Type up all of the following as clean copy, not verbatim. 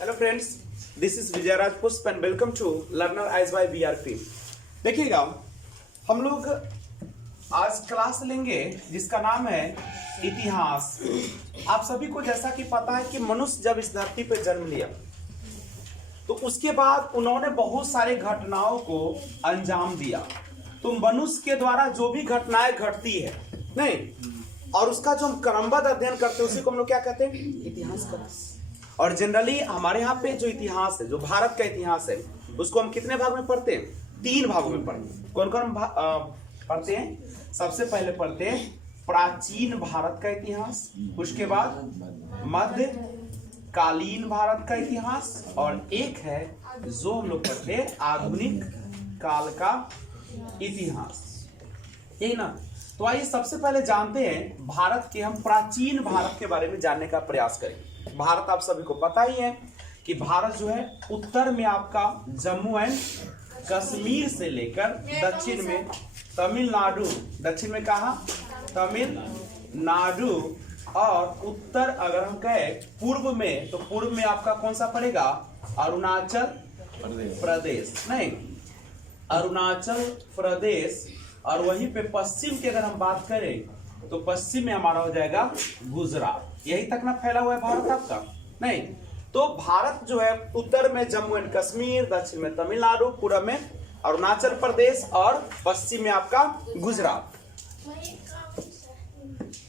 Hello friends, this is Vijay Raj Pushp and welcome to learner eyes by VRP. देखिएगा, हम लोग आज क्लास लेंगे जिसका नाम है इतिहास। आप सभी को जैसा कि पता है कि मनुष्य जब इस धरती पर जन्म लिया तो उसके बाद उन्होंने बहुत सारे घटनाओं को अंजाम दिया। तो मनुष्य के द्वारा जो भी घटनाएं घटती है नहीं, और उसका जो हम क्रमबद्ध अध्ययन करते हैं उसी को हम लोग क्या कहते हैं, इतिहास कहते हैं। और जनरली हमारे यहाँ पे जो इतिहास है, जो भारत का इतिहास है, उसको हम कितने भाग में पढ़ते हैं? 3 भागों में पढ़ते हैं। कौन कौन पढ़ते हैं? सबसे पहले पढ़ते हैं प्राचीन भारत का इतिहास, उसके बाद मध्य कालीन भारत का इतिहास, और एक है जो हम लोग पढ़ते हैं आधुनिक काल का इतिहास। यही ना? तो आइए सबसे पहले जानते हैं भारत के, हम प्राचीन भारत के बारे में जानने का प्रयास करेंगे। भारत आप सभी को पता ही है कि भारत जो है उत्तर में आपका जम्मू एंड कश्मीर से लेकर दक्षिण में तमिलनाडु, दक्षिण में कहा तमिलनाडु, और उत्तर अगर हम कहें पूर्व में, तो पूर्व में आपका कौन सा पड़ेगा? अरुणाचल प्रदेश, नहीं अरुणाचल प्रदेश। और वहीं पे पश्चिम की अगर हम बात करें तो पश्चिम में हमारा हो जाएगा गुजरात। यही तक ना फैला हुआ है भारत आपका? नहीं, तो भारत जो है उत्तर में जम्मू एंड कश्मीर, दक्षिण में तमिलनाडु, पूर्व में अरुणाचल प्रदेश और पश्चिम में आपका गुजरात।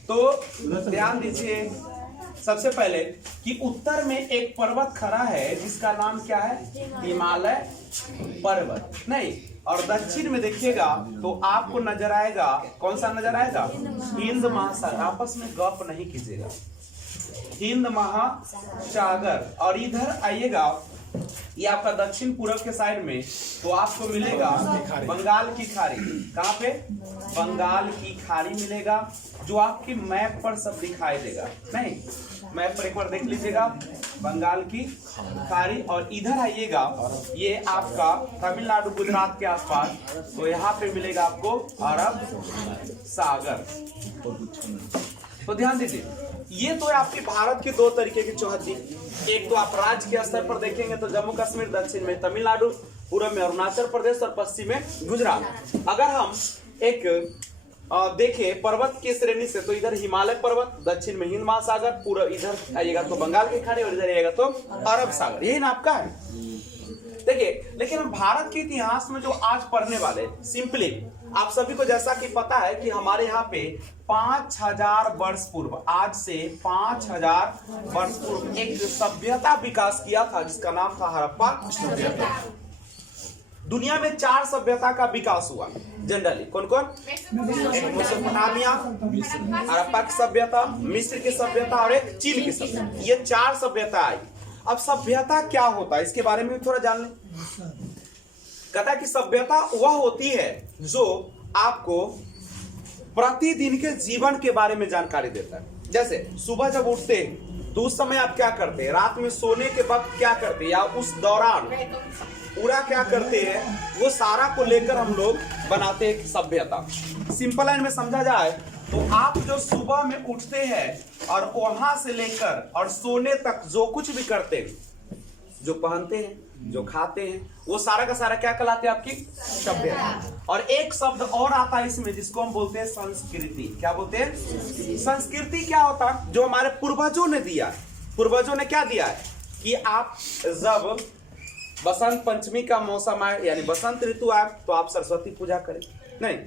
तो ध्यान दीजिए सबसे पहले कि उत्तर में एक पर्वत खड़ा है जिसका नाम क्या है? हिमालय पर्वत, नहीं। और दक्षिण में देखिएगा तो आपको नजर आएगा, कौन सा नजर आएगा? हिंद महासागर। आपस में गप नहीं कीजिएगा, हिंद महासागर। और इधर आइएगा, ये आपका दक्षिण पूर्व के साइड में, तो आपको मिलेगा बंगाल की खाड़ी। कहाँ पे? बंगाल की खाड़ी मिलेगा, जो आपकी मैप पर सब दिखाई देगा। नहीं, मैप पर एक बार देख लीजिएगा, बंगाल की खाड़ी। और इधर आइएगा, ये आपका तमिलनाडु गुजरात के आसपास, तो यहाँ पे मिलेगा आपको अरब सागर। तो ध्यान दीजिए, ये तो है आपकी भारत की 2 तरीके की चौहद्दी। एक तो आप राज्य के स्तर पर देखेंगे तो जम्मू कश्मीर, दक्षिण में तमिलनाडु, पूर्व में अरुणाचल प्रदेश और पश्चिम में गुजरात। अगर हम एक देखें पर्वत की श्रेणी से, तो इधर हिमालय पर्वत, दक्षिण में हिंद महासागर, पूर्व इधर आइएगा तो बंगाल की खाड़ी, और इधर आइएगा तो अरब सागर। यही ना आपका है? देखिए, लेकिन हम भारत के इतिहास में जो आज पढ़ने वाले, सिंपली आप सभी को जैसा कि पता है कि हमारे यहाँ पे 5000 वर्ष पूर्व, आज से 5000 वर्ष पूर्व एक सभ्यता विकास किया था जिसका नाम था हड़प्पा सभ्यता। दुनिया में 4 सभ्यता का विकास हुआ जनरली। कौन कौन? मेसोपोटामिया, हड़प्पा की सभ्यता, मिस्र की सभ्यता और एक चीन की सभ्यता। ये 4 सभ्यता आई। अब सभ्यता क्या होता है इसके बारे में भी थोड़ा जान लें। कहता है कि सभ्यता वह होती है जो आपको प्रतिदिन के जीवन के बारे में जानकारी देता है। जैसे सुबह जब उठते हैं तो उस समय आप क्या करते हैं, रात में सोने के वक्त क्या करते हैं, या उस दौरान पूरा क्या करते हैं, वो सारा को लेकर हम लोग बनाते हैं सभ्यता। सिंपल लाइन में समझा जाए तो आप जो सुबह में उठते हैं और वहां से लेकर और सोने तक जो कुछ भी करते हैं, जो पहनते हैं, जो खाते हैं, वो सारा का सारा क्या कहलाते हैं? आपकी सभ्यता। और एक शब्द और आता है इसमें जिसको हम बोलते हैं संस्कृति। क्या बोलते हैं? संस्कृति क्या होता है? जो हमारे पूर्वजों ने दिया है। पूर्वजों ने क्या दिया है कि आप जब बसंत पंचमी का मौसम आए, यानी बसंत ऋतु आए, तो आप सरस्वती पूजा करें। नहीं,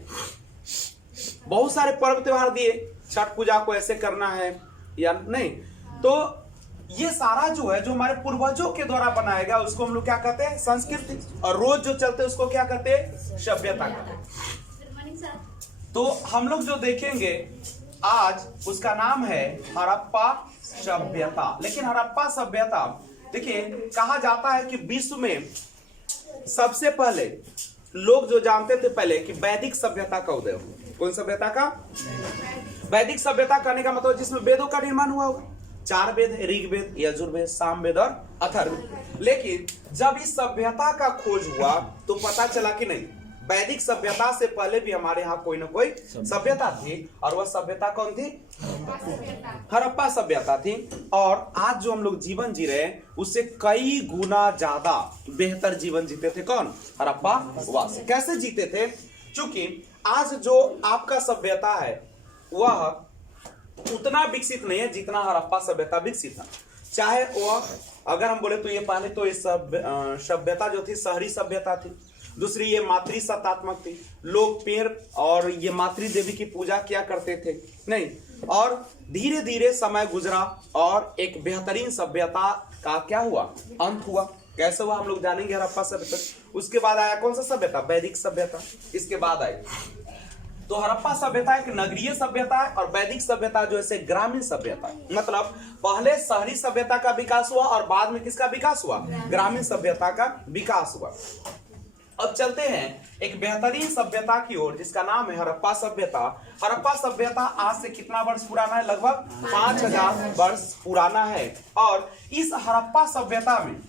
बहुत सारे पर्व त्योहार दिए, छठ पूजा को ऐसे करना है या नहीं। तो ये सारा जो है, जो हमारे पूर्वजों के द्वारा बनाया गया, उसको हम लोग क्या कहते हैं? संस्कृति। और रोज जो चलते हैं उसको क्या कहते हैं? सभ्यता कहते हैं। तो हम लोग जो देखेंगे आज, उसका नाम है हड़प्पा सभ्यता। लेकिन हड़प्पा सभ्यता, देखिए, कहा जाता है कि विश्व में सबसे पहले लोग जो जानते थे पहले कि वैदिक सभ्यता का उदय हुआ। कौन सभ्यता का? वैदिक सभ्यता कहने का मतलब जिसमें वेदों का निर्माण हुआ होगा। 4 वेद, ऋग्वेद, यजुर्वेद, सामवेद और अथर्ववेद। लेकिन जब इस सभ्यता का खोज हुआ तो पता चला कि नहीं, वैदिक सभ्यता से पहले भी हमारे यहाँ कोई ना कोई सभ्यता थी, और वह सभ्यता कौन थी? हड़प्पा सभ्यता थी। और आज जो हम लोग जीवन जी रहे हैं उससे कई गुना ज्यादा बेहतर जीवन जीते थे कौन? हड़प्पा वासी। कैसे जीते थे? क्योंकि आज जो आपका सभ्यता है वह उतना विकसित नहीं है जितना हड़प्पा सभ्यता विकसित है। चाहे वह, अगर हम बोले तो ये पहले तो ये सभ्यता जो थी शहरी सभ्यता थी, दूसरी ये मातृ सत्तात्मक थी, लोग पेड़ और ये मातृ देवी की पूजा किया करते थे नहीं। और धीरे धीरे समय गुजरा और एक बेहतरीन सभ्यता का क्या हुआ? अंत हुआ। कैसे हुआ हम लोग जानेंगे हड़प्पा सभ्यता। उसके बाद आया कौन सा सभ्यता? वैदिक सभ्यता। इसके बाद आई तो हड़प्पा सभ्यता एक नगरीय सभ्यता है और वैदिक सभ्यता जो है ग्रामीण सभ्यता है। मतलब पहले शहरी सभ्यता का विकास हुआ और बाद में किसका विकास हुआ? ग्रामीण सभ्यता का विकास हुआ। अब चलते हैं एक बेहतरीन सभ्यता की ओर जिसका नाम है हड़प्पा सभ्यता। हड़प्पा सभ्यता आज से कितना वर्ष पुराना है? लगभग 5000 वर्ष पुराना है। और इस हड़प्पा सभ्यता में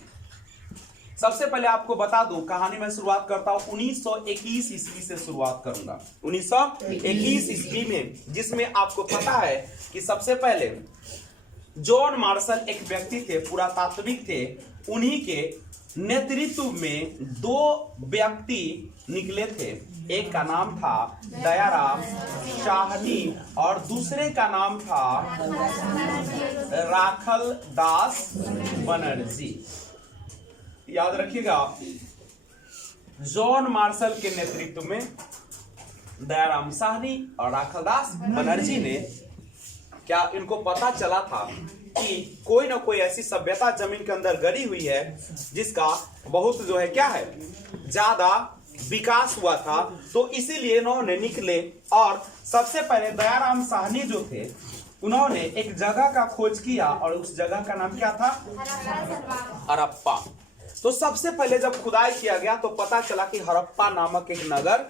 सबसे पहले आपको बता दूं, कहानी में शुरुआत करता हूं 1921 ईस्वी से शुरुआत करूंगा। 1921 ईस्वी में, जिसमें आपको पता है कि सबसे पहले जॉन मार्शल एक व्यक्ति थे, पुरातात्विक थे, उन्हीं के नेतृत्व में 2 व्यक्ति निकले थे। एक का नाम था दयाराम साहनी और दूसरे का नाम था राखल दास बनर्जी। याद रखिएगा, जॉन मार्शल के नेतृत्व में दयाराम साहनी और राखल दास बनर्जी ने, क्या इनको पता चला था कि कोई ना कोई ऐसी सभ्यता जमीन के अंदर गड़ी हुई है जिसका बहुत जो है क्या है ज्यादा विकास हुआ था। तो इसीलिए इन्होंने निकले और सबसे पहले दयाराम साहनी जो थे उन्होंने एक जगह का खोज किया और उस जगह का नाम क्या था? हड़प्पा। तो सबसे पहले जब खुदाई किया गया तो पता चला कि हड़प्पा नामक एक नगर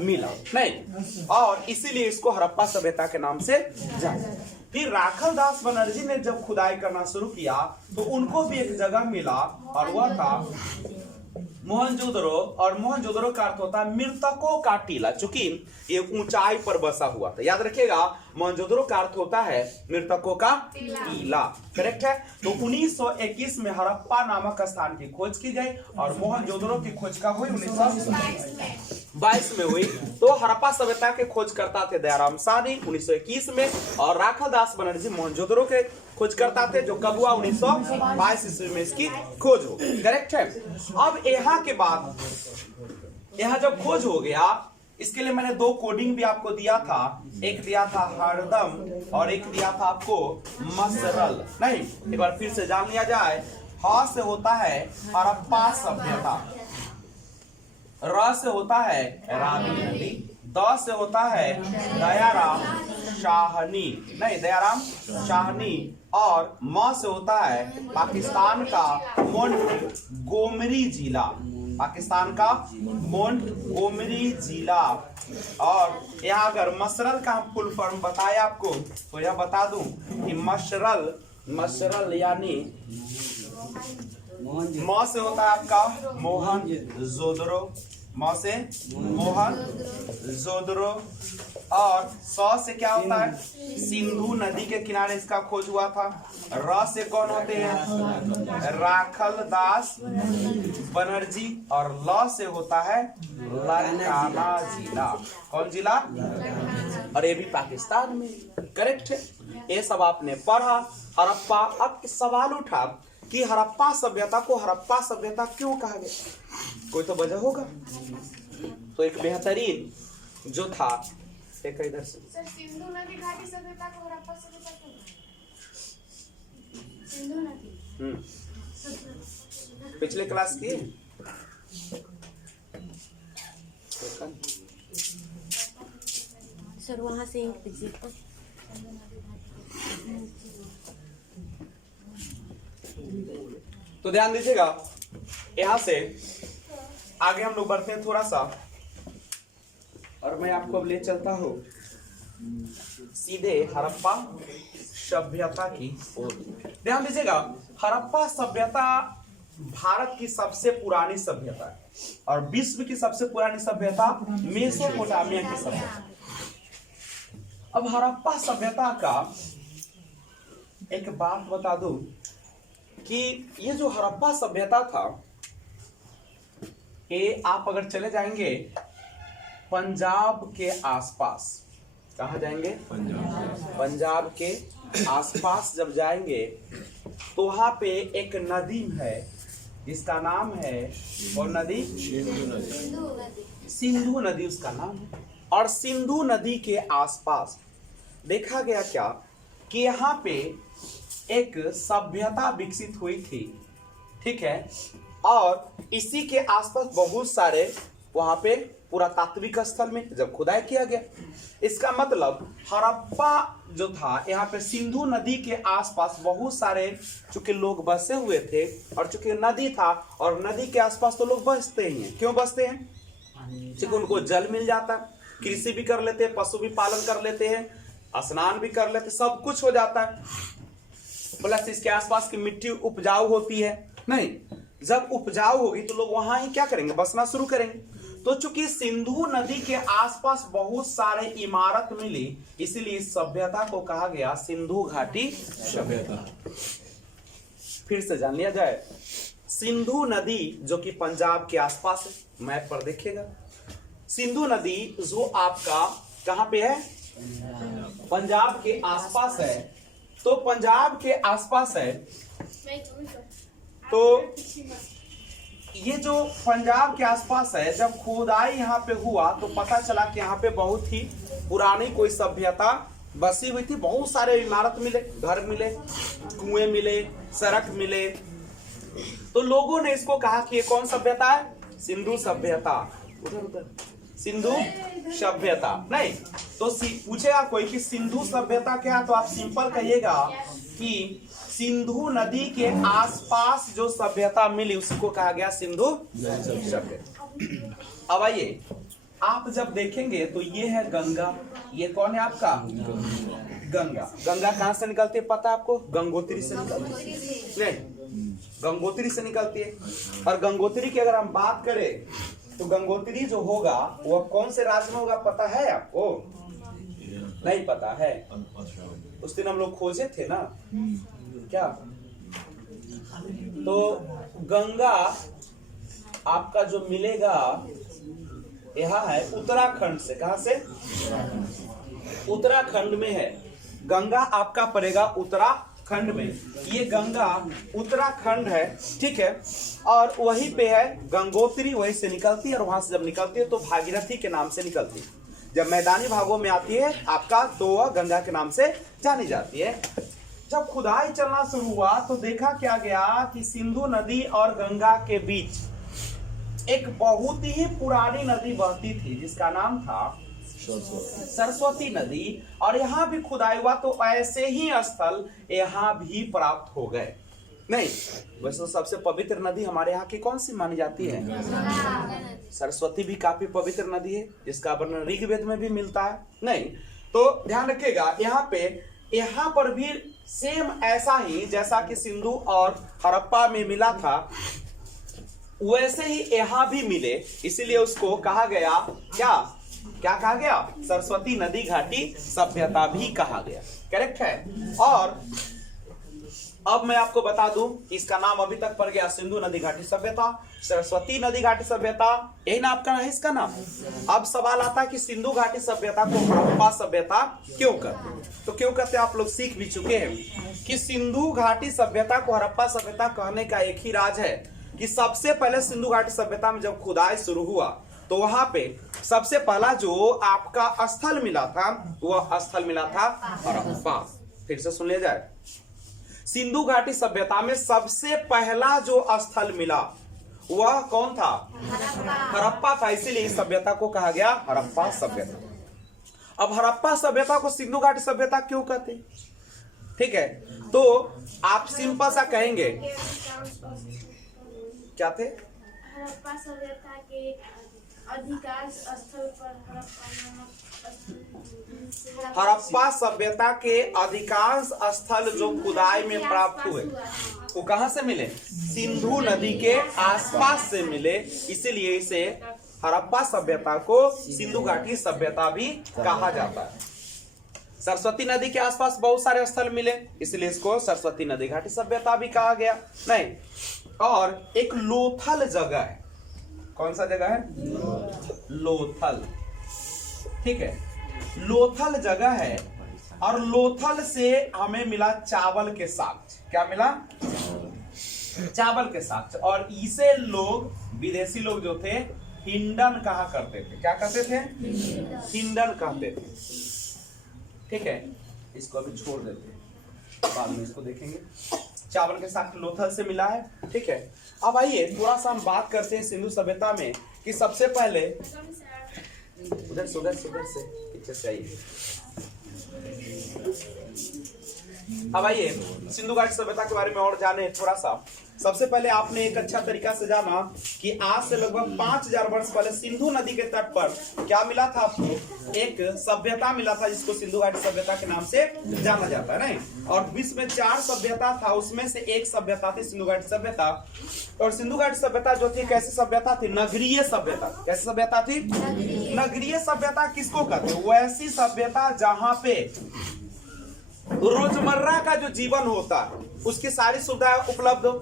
मिला नहीं, और इसीलिए इसको हड़प्पा सभ्यता के नाम से जाना। फिर राखल दास बनर्जी ने जब खुदाई करना शुरू किया तो उनको भी एक जगह मिला और वह था मोहनजोदड़ो। और मोहनजोदड़ो का अर्थ होता है मृतकों का टीला, चूंकि ये ऊंचाई पर बसा हुआ था। याद रखिएगा, मोहनजोदड़ो का अर्थ होता है मृतकों का टीला। करेक्ट है। तो 1921 में हड़प्पा नामक स्थान की खोज की गई और मोहनजोदड़ो की खोज का हुई 1922 में हुई। तो हड़प्पा सभ्यता के खोजकर्ता थे दयाराम साहनी 1921 में, और राखल दास बनर्जी मोहनजोदड़ो के खोजकर्ता थे, जो कब हुआ? 1922 ईस्वी में इसकी खोज हो। करेक्ट है। अब यहाँ के बाद, यहाँ जब खोज हो गया, इसके लिए मैंने 2 कोडिंग भी आपको दिया था। एक दिया था हरदम और एक दिया था आपको मसरल। नहीं, एक बार फिर से जान लिया जाए। ह से होता है हड़प्पा सभ्यता, र से होता है रावी नदी, द से होता है दयाराम साहनी, नहीं दयाराम साहनी, और म से होता है पाकिस्तान का मोंटगोमरी जिला, पाकिस्तान का मोंटगोमरी जिला। और यहाँ अगर मसरल का फुल फॉर्म बताए आपको तो यह बता दूं कि मसरल यानी म से होता है आपका मोहनजोदड़ो, म से मोहनजोदड़ो, और स से क्या होता है? सिंधु नदी के किनारे इसका खोज हुआ था। र से कौन होते हैं? राखल दास बनर्जी, और ल से होता है लारकाना जिला। कौन जिला? और ये भी पाकिस्तान में। करेक्ट है। ये सब आपने पढ़ा। हड़प्पा। अब सवाल उठा कि हड़प्पा सभ्यता को हड़प्पा सभ्यता क्यों कहा गया? कोई तो वजह होगा। तो एक बेहतरीन जो था, एक इधर से सर, सिंधु नदी घाटी सभ्यता को हड़प्पा सभ्यता क्यों कहा? सिंधु नदी पिछले क्लास की सर, वहां से तो ध्यान दीजिएगा। यहां से आगे हम लोग बढ़ते हैं थोड़ा सा, और मैं आपको अब ले चलता हूं सीधे हड़प्पा सभ्यता की ओर। ध्यान दीजिएगा, हड़प्पा सभ्यता भारत की सबसे पुरानी सभ्यता है और विश्व की सबसे पुरानी सभ्यता मेसोपोटामिया की सभ्यता। अब हड़प्पा सभ्यता का एक बात बता दूं कि ये जो हड़प्पा सभ्यता था, ये आप अगर चले जाएंगे पंजाब के आसपास, कहा जाएंगे पंजाब के आसपास जब जाएंगे तो वहां पे एक नदी है जिसका नाम है, और नदी सिंधु नदी उसका नाम है। और सिंधु नदी के आसपास देखा गया क्या कि यहाँ पे एक सभ्यता विकसित हुई थी, ठीक है। और इसी के आसपास बहुत सारे वहां पे पुरातात्विक स्थल में जब खुदाई किया गया, इसका मतलब हड़प्पा जो था यहाँ पे सिंधु नदी के आसपास बहुत सारे चूंकि लोग बसे हुए थे, और चूंकि नदी था और नदी के आसपास तो लोग बसते ही हैं। क्यों बसते हैं? क्योंकि उनको जल मिल जाता, कृषि भी कर लेते हैं, पशु भी पालन कर लेते हैं, स्नान भी कर लेते, सब कुछ हो जाता है। प्लस इसके आसपास की मिट्टी उपजाऊ होती है। नहीं, जब उपजाऊ होगी तो लोग वहां ही क्या करेंगे? बसना शुरू करेंगे। तो चूंकि सिंधु नदी के आसपास बहुत सारे इमारत मिली, इसलिए इस सभ्यता को कहा गया सिंधु घाटी सभ्यता। फिर से जान लिया जाए, सिंधु नदी जो कि पंजाब के आसपास है, मैप पर देखिएगा, सिंधु नदी जो आपका कहां पे है? पंजाब के आसपास है। तो पंजाब के आसपास है, तो ये जो पंजाब के आसपास है, जब खुदाई यहाँ पे हुआ तो पता चला कि यहाँ पे बहुत ही पुरानी कोई सभ्यता बसी हुई थी। बहुत सारे इमारत मिले, घर मिले, कुएं मिले, सड़क मिले। तो लोगों ने इसको कहा कि ये कौन सभ्यता है? सिंधु सभ्यता। उधर उधर सिंधु सभ्यता। नहीं तो पूछेगा कोई कि सिंधु सभ्यता क्या है, तो आप सिंपल कहिएगा कि सिंधु नदी के आसपास जो सभ्यता मिली उसको कहा गया सिंधु सभ्यता। अब आइए, आप जब देखेंगे तो ये है गंगा। ये कौन है आपका? गंगा। गंगा कहां से निकलती है पता है आपको? गंगोत्री से निकलती है। नहीं, गंगोत्री से निकलती है। और गंगोत्री की अगर हम बात करें तो गंगोत्री जो होगा वह कौन से राज्य में होगा पता है आपको? नहीं पता है? उस दिन हम लोग खोजे थे ना क्या? तो गंगा आपका जो मिलेगा यहाँ है उत्तराखंड से। कहां से? उत्तराखंड में है। गंगा आपका पड़ेगा उत्तराखंड में। ये गंगा उत्तराखंड है, ठीक है। और वहीं पे है गंगोत्री, वहीं से निकलती है। और वहां से जब निकलती है तो भागीरथी के नाम से निकलती है। जब मैदानी भागों में आती है आपका तो वह गंगा के नाम से जानी जाती है। जब खुदाई चलना शुरू हुआ तो देखा क्या गया कि सिंधु नदी और गंगा के बीच एक बहुत ही पुरानी नदी बहती थी जिसका नाम था सरस्वती नदी। और यहाँ भी खुदाई हुआ तो ऐसे ही स्थल यहाँ भी प्राप्त हो गए। नहीं, वैसे तो सबसे पवित्र नदी हमारे यहाँ की कौन सी मानी जाती है? सरस्वती भी काफी पवित्र नदी है जिसका वर्णन ऋग्वेद में भी मिलता है। नहीं तो ध्यान रखिएगा, यहाँ पर भी सेम ऐसा ही जैसा कि सिंधु और हड़प्पा में मिला था वैसे ही यहाँ भी मिले, इसीलिए उसको कहा गया क्या कहा गया? सरस्वती नदी घाटी सभ्यता भी कहा गया। करेक्ट है। और अब मैं आपको बता दूं, इसका नाम अभी तक पड़ गया सिंधु नदी घाटी सभ्यता, सरस्वती नदी घाटी सभ्यता, यही ना आपका है इसका नाम। अब सवाल आता है कि सिंधु घाटी सभ्यता को हड़प्पा सभ्यता क्यों कहते? तो क्यों कहते आप लोग सीख भी चुके हैं कि सिंधु घाटी सभ्यता को हड़प्पा सभ्यता कहने का एक ही राज है कि सबसे पहले सिंधु घाटी सभ्यता में जब खुदाई शुरू हुआ तो वहां पे सबसे पहला जो आपका स्थल मिला था वह स्थल मिला था हड़प्पा। फिर से सुन लिया जाए, सिंधु घाटी सभ्यता में सबसे पहला जो स्थल मिला वह कौन था? हड़प्पा था। इसीलिए इस सभ्यता को कहा गया हड़प्पा सभ्यता। अब हड़प्पा सभ्यता को सिंधु घाटी सभ्यता क्यों कहते? ठीक है, तो आप सिंपल सा कहेंगे क्या थे? हड़प्पा सभ्यता के अधिकांश स्थल पर हड़प्पा सभ्यता के अधिकांश स्थल जो खुदाई में प्राप्त हुए वो कहां से मिले? सिंधु नदी के आसपास से मिले। इसीलिए इसे हड़प्पा सभ्यता को सिंधु घाटी सभ्यता भी कहा जाता है। सरस्वती नदी के आसपास बहुत सारे स्थल मिले, इसलिए इसको सरस्वती नदी घाटी सभ्यता भी कहा गया। नहीं, और एक लोथल जगह है। कौन सा जगह है? लोथल। ठीक है, लोथल जगह है और लोथल से हमें मिला चावल के साथ। क्या मिला? चावल के साथ। और इसे लोग, विदेशी लोग जो थे, हिंडन कहा करते थे। क्या कहते थे? हिंडन कहते थे। ठीक है, इसको अभी छोड़ देते हैं, बाद में इसको देखेंगे। चावल के साथ लोथल से मिला है। ठीक है, अब आइए थोड़ा सा हम बात करते हैं सिंधु सभ्यता में कि सबसे पहले उधर से पीछे से आइए। अब आइए सिंधु घाटी सभ्यता के बारे में और जाने थोड़ा सा। सबसे पहले आपने एक अच्छा तरीका से जाना कि आज से लगभग 5000 वर्ष पहले सिंधु नदी के तट पर क्या मिला था आपको? एक सभ्यता मिला था जिसको सिंधु घाटी सभ्यता के नाम से जाना जाता है। नहीं, और विश्व में 4 सभ्यता था, उसमें से एक सभ्यता थी सिंधु घाटी सभ्यता। और सिंधु घाटी सभ्यता जो थी कैसी सभ्यता थी? नगरीय सभ्यता। कैसी सभ्यता थी? नगरीय सभ्यता किसको कहते हैं? वैसी सभ्यता जहां पे रोजमर्रा का जो जीवन होता है उसकी सारी सुविधाएं उपलब्ध हो,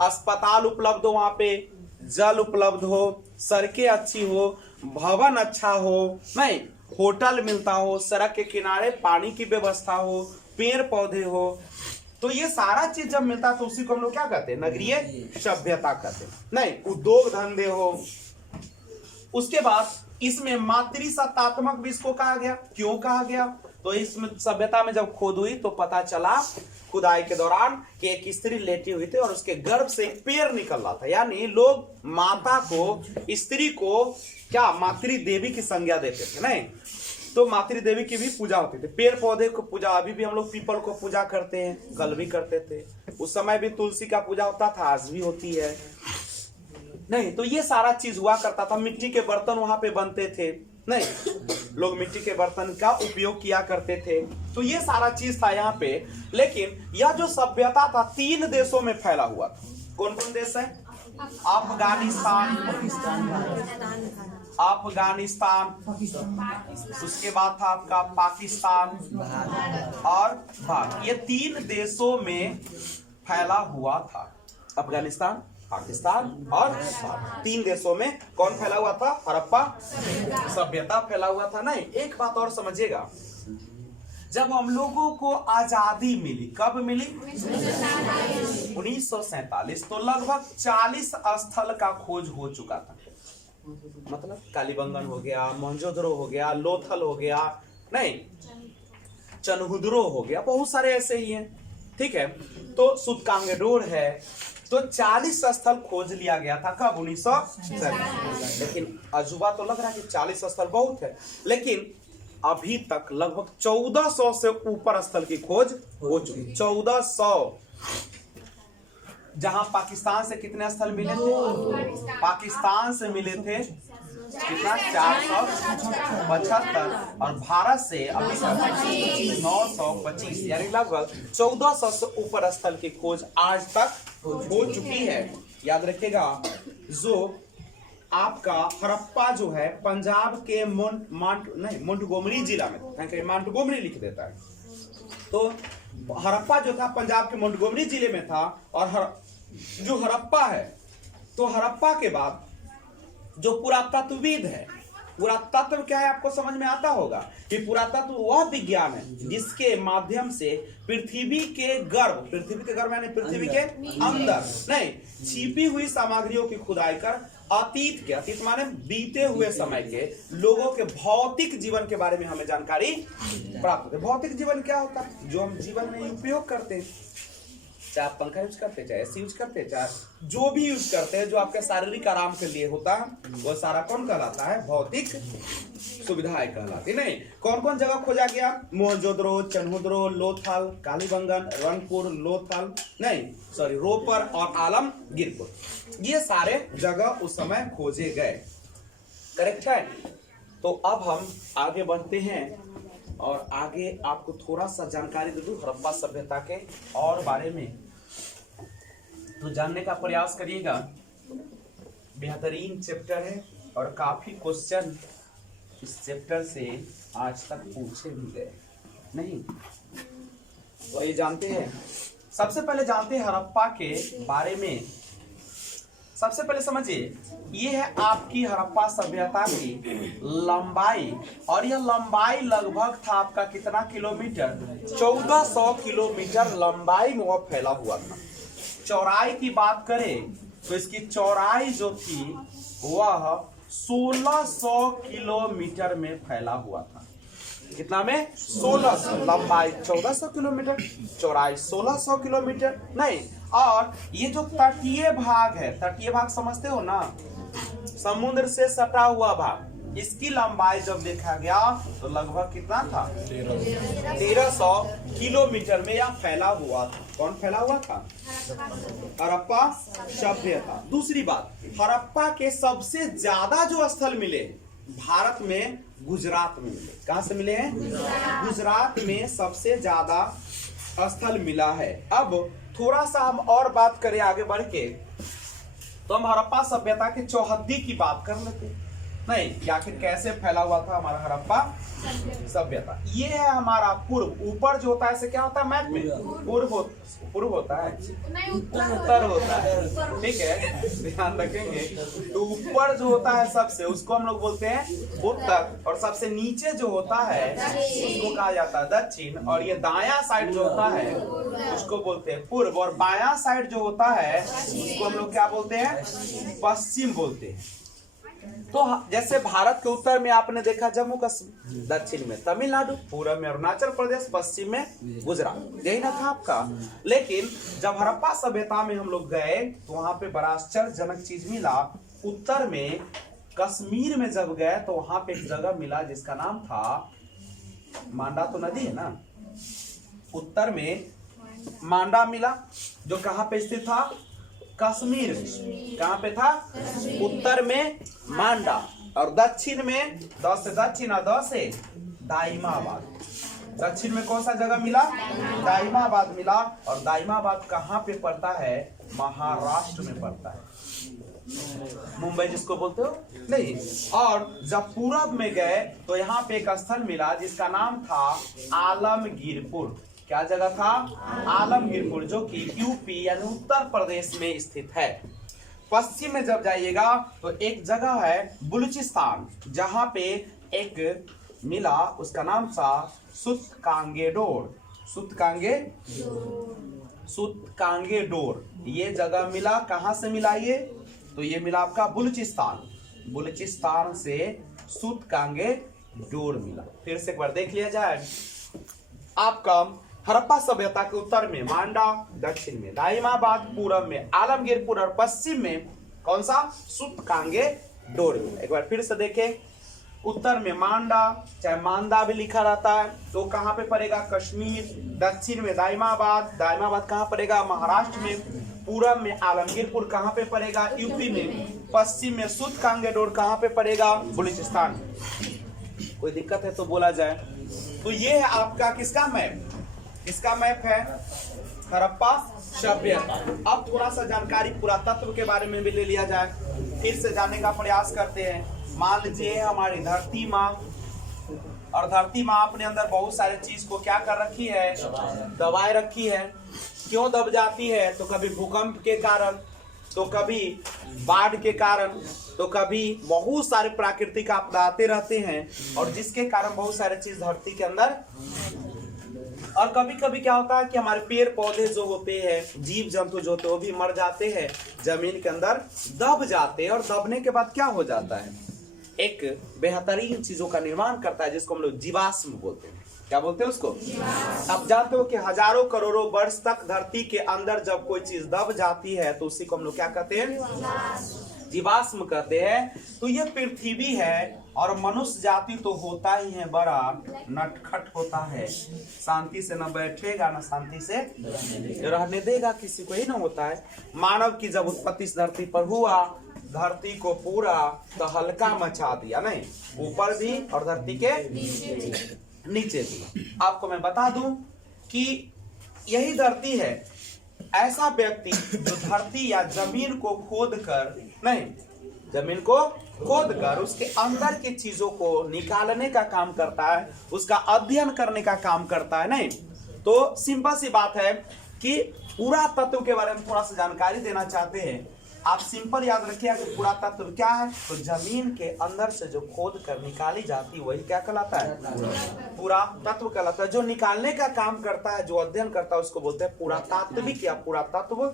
अस्पताल उपलब्ध हो, वहां पे जल उपलब्ध हो, सड़कें अच्छी हो, भवन अच्छा हो, नहीं होटल मिलता हो, सड़क के किनारे पानी की व्यवस्था हो, पेड़ पौधे हो। तो ये सारा चीज जब मिलता है तो उसी को हम लोग क्या कहते हैं? नगरीय सभ्यता कहते हैं। नहीं, उद्योग धंधे हो। उसके बाद इसमें मातृसत्तात्मक भी इसको कहा गया। क्यों कहा गया? तो इस सभ्यता में जब खोद हुई तो पता चला खुदाई के दौरान कि एक स्त्री लेटी हुई थी और उसके गर्भ से एक पेड़ निकल रहा था। यानी लोग माता को, स्त्री को क्या मातृ देवी की संज्ञा देते थे। नहीं, तो मातृ देवी की भी पूजा होती थी। पेड़ पौधे को पूजा, अभी भी हम लोग पीपल को पूजा करते हैं, कल भी करते थे। उस समय भी तुलसी का पूजा होता था, आज भी होती है। नहीं, तो ये सारा चीज हुआ करता था। मिट्टी के बर्तन वहां पे बनते थे। नहीं, लोग मिट्टी के बर्तन का उपयोग किया करते थे। तो ये सारा चीज था यहाँ पे। लेकिन यह जो सभ्यता था 3 देशों में फैला हुआ था। कौन कौन देश है? अफगानिस्तान, उसके बाद था आपका पाकिस्तान और भारत। ये 3 देशों में फैला हुआ था। अफगानिस्तान, पाकिस्तान और भारत, 3 देशों में कौन फैला हुआ था? हड़प्पा सभ्यता फैला हुआ था। नहीं, एक बात और समझिएगा, जब हम लोगों को आजादी मिली, कब मिली? 1947। तो लगभग 40 स्थल का खोज हो चुका था। मतलब कालीबंगन हो गया, मोहनजोदड़ो हो गया, लोथल हो गया, नहीं चनहुदरो हो गया, बहुत सारे ऐसे ही हैं। ठीक है, तो सुतकांगेडोर है। तो 40 स्थल खोज लिया गया था। कब? 1947। लेकिन अजूबा तो लग रहा है कि 40 स्थल बहुत है, लेकिन अभी तक लगभग 1400 से ऊपर स्थल की खोज हो चुकी। 1400। जहां पाकिस्तान से कितने स्थल मिले थे? पाकिस्तान से मिले थे कितना? 475 और भारत से अभी 925, यानी लगभग 1400 से ऊपर स्थल की खोज आज तक हो चुकी है। याद रखिएगा, जो आपका हड़प्पा जो है पंजाब के मोंटगोमरी जिला में, मोंटगोमरी लिख देता है। तो हड़प्पा जो था पंजाब के मोंटगोमरी जिले में था। और जो हड़प्पा है, तो हड़प्पा के बाद जो पुरातत्वविद है, पुरातत्व क्या है आपको समझ में आता होगा कि पुरातत्व वह विज्ञान है जिसके माध्यम से पृथ्वी के गर्भ यानी पृथ्वी के अंदर नहीं छिपी हुई सामग्रियों की खुदाई कर अतीत माने बीते हुए समय के लोगों के भौतिक जीवन के बारे में हमें जानकारी प्राप्त होती है। भौतिक जीवन क्या होता है? जो हम जीवन में उपयोग करते हैं, चाहे आप पंखा यूज करते हैं, चाहे एसी यूज करते हैं, चाहे जो भी यूज करते हैं, जो आपके शारीरिक आराम के लिए होता है, वो सारा कौन कहलाता है? भौतिक सुविधाएं कहलाती। नहीं, कौन कौन जगह खोजा गया? मोहनजोदड़ो, चनहुदरो, लोथल, कालीबंगन, रंगपुर, रोपर और आलमगीरपुर, ये सारे जगह उस समय खोजे गए। करेक्ट है। तो अब हम आगे बढ़ते हैं और आगे आपको थोड़ा सा जानकारी दे दूं हड़प्पा सभ्यता के और बारे में, तो जानने का प्रयास करिएगा। बेहतरीन चैप्टर है और काफी क्वेश्चन इस चैप्टर से आज तक पूछे भी गए नहीं। तो ये जानते हैं, सबसे पहले जानते हैं हड़प्पा के बारे में। सबसे पहले समझिए, ये है आपकी हड़प्पा सभ्यता की लंबाई, और यह लंबाई लगभग था आपका कितना किलोमीटर, 1400 किलोमीटर लंबाई में वह फैला हुआ था। चौड़ाई की बात करें तो इसकी चौड़ाई जो थी वह 1600 किलोमीटर में फैला हुआ था। कितना में? 1600। लंबाई 1400 किलोमीटर, चौड़ाई 1600 किलोमीटर नहीं। और ये जो तटीय भाग है, तटीय भाग समझते हो ना, समुद्र से सटा हुआ भाग, इसकी लंबाई जब देखा गया तो लगभग कितना था, 1300 किलोमीटर में यह फैला हुआ था। कौन फैला हुआ था? हड़प्पा सभ्यता। दूसरी बात, हड़प्पा के सबसे ज्यादा जो स्थल मिले भारत में, गुजरात में मिले। कहां से मिले हैं? गुजरात में सबसे ज्यादा स्थल मिला है। अब थोड़ा सा हम और बात करें आगे बढ़ के, तो हम हड़प्पा सभ्यता के चौहद्दी की बात कर लेते नहीं कि आखिर कैसे फैला हुआ था हमारा हड़प्पा सभ्यता। ये है हमारा पूर्व। ऊपर जो होता है इसे क्या होता है मैप में? पूर्व होता है, उत्तर होता है, ठीक है, ध्यान रखेंगे। तो ऊपर जो होता है सबसे, उसको हम लोग बोलते हैं उत्तर, और सबसे नीचे जो होता है उसको कहा जाता है दक्षिण, और ये दायां साइड जो होता है उसको बोलते हैं पूर्व, और बायां साइड जो होता है उसको हम लोग क्या बोलते हैं? पश्चिम बोलते हैं। तो जैसे भारत के उत्तर में आपने देखा जम्मू कश्मीर, दक्षिण में तमिलनाडु, पूर्व में अरुणाचल प्रदेश, पश्चिम में गुजरात, यही ना था आपका। लेकिन जब हड़प्पा सभ्यता में हम लोग गए तो वहां पे बड़ा आश्चर्यजनक चीज मिला। उत्तर में कश्मीर में जब गए तो वहां पे एक जगह मिला जिसका नाम था मांडा, तो नदी है ना, उत्तर में मांडा मिला, जो कहां पे स्थित था? कश्मीर में। कहां पे था? उत्तर में मांडा, और दक्षिण में, द से दक्षिण और द से दाइमाबाद। दक्षिण में कौन सा जगह मिला? दाइमाबाद मिला। और दाइमाबाद कहां पे पड़ता है? महाराष्ट्र में पड़ता है। मुंबई जिसको बोलते हो नहीं। और जब पूरब में गए तो यहाँ पे एक स्थल मिला जिसका नाम था आलमगीरपुर। क्या जगह था? आलमगीरपुर, जो कि यूपी यानी उत्तर प्रदेश में स्थित है। पश्चिम में जब जाइएगा तो एक जगह है बलूचिस्तान, जहां पे एक मिला, उसका नाम था सुतकांगेडोर। सुतकांगेडोर ये जगह मिला। कहां से मिला ये? तो ये मिला आपका बलूचिस्तान से सुतकांगेडोर मिला। फिर से एक बार देख लिया जाए, आपका हड़प्पा सभ्यता के उत्तर में मांडा, दक्षिण में दाइमाबाद, पूरब में आलमगीरपुर, और पश्चिम में कौन सा? सुतकांगेडोर। एक बार फिर से देखें, उत्तर में मांडा, चाहे मांदा भी लिखा रहता है, तो कहां पे पड़ेगा? कश्मीर। दक्षिण में दाइमाबाद कहां पड़ेगा? महाराष्ट्र में। पूरब में आलमगीरपुर कहां पे पड़ेगा? यूपी में। पश्चिम में सुतकांगेडोर कहां पे पड़ेगा? बलूचिस्तान। कोई दिक्कत है तो बोला जाए। तो ये है आपका किसका मैप? इसका मैप है हड़प्पा सभ्यता। अब थोड़ा सा जानकारी पुरातत्व के बारे में भी ले लिया जाए, फिर से जानने का प्रयास करते हैं। मान लीजिए हमारी धरती माँ, और धरती माँ अपने अंदर बहुत सारे चीज को क्या कर रखी है? दबाए रखी है। क्यों दब जाती है? तो कभी भूकंप के कारण, तो कभी बाढ़ के कारण, तो कभी बहुत सारे प्राकृतिक आपदा आते रहते हैं, और जिसके कारण बहुत सारे चीज धरती के अंदर, और कभी कभी क्या होता है कि हमारे पेड़ पौधे जो होते हैं, जीव जंतु जो होते हैं, वो भी मर जाते हैं, जमीन के अंदर दब जाते हैं, और दबने के बाद क्या हो जाता है? एक बेहतरीन चीजों का निर्माण करता है जिसको हम लोग जीवाश्म बोलते हैं। क्या बोलते हैं उसको? आप जानते हो कि हजारों करोड़ों वर्ष तक धरती के अंदर जब कोई चीज दब जाती है तो उसी को हम लोग क्या कहते हैं? जीवाश्म कहते हैं। तो ये पृथ्वी है, और मनुष्य जाति तो होता ही है बड़ा नटखट होता है, शांति से न बैठेगा न शांति से रहने देगा किसी को, ही ना होता है। मानव की जब उत्पत्ति इस धरती पर हुआ धरती को पूरा तहलका मचा दिया, नहीं ऊपर भी और धरती के नीचे भी। आपको मैं बता दूं कि यही धरती है, ऐसा व्यक्ति जो धरती या जमीन को खोद कर, नहीं जमीन को खोद कर उसके अंदर की चीजों को निकालने का काम करता है, उसका अध्ययन करने का काम करता है। नहीं तो सिंपल सी बात है कि पुरातत्व के बारे में थोड़ा सा जानकारी देना चाहते हैं। आप सिंपल याद रखिए कि पुरातत्व क्या है, तो जमीन के अंदर से जो खोद कर निकाली जाती है वही क्या कहलाता है, पुरातत्व कहलाता है। जो निकालने का काम करता है, जो अध्ययन करता है, उसको बोलते हैं पुरातात्विक या पुरातत्व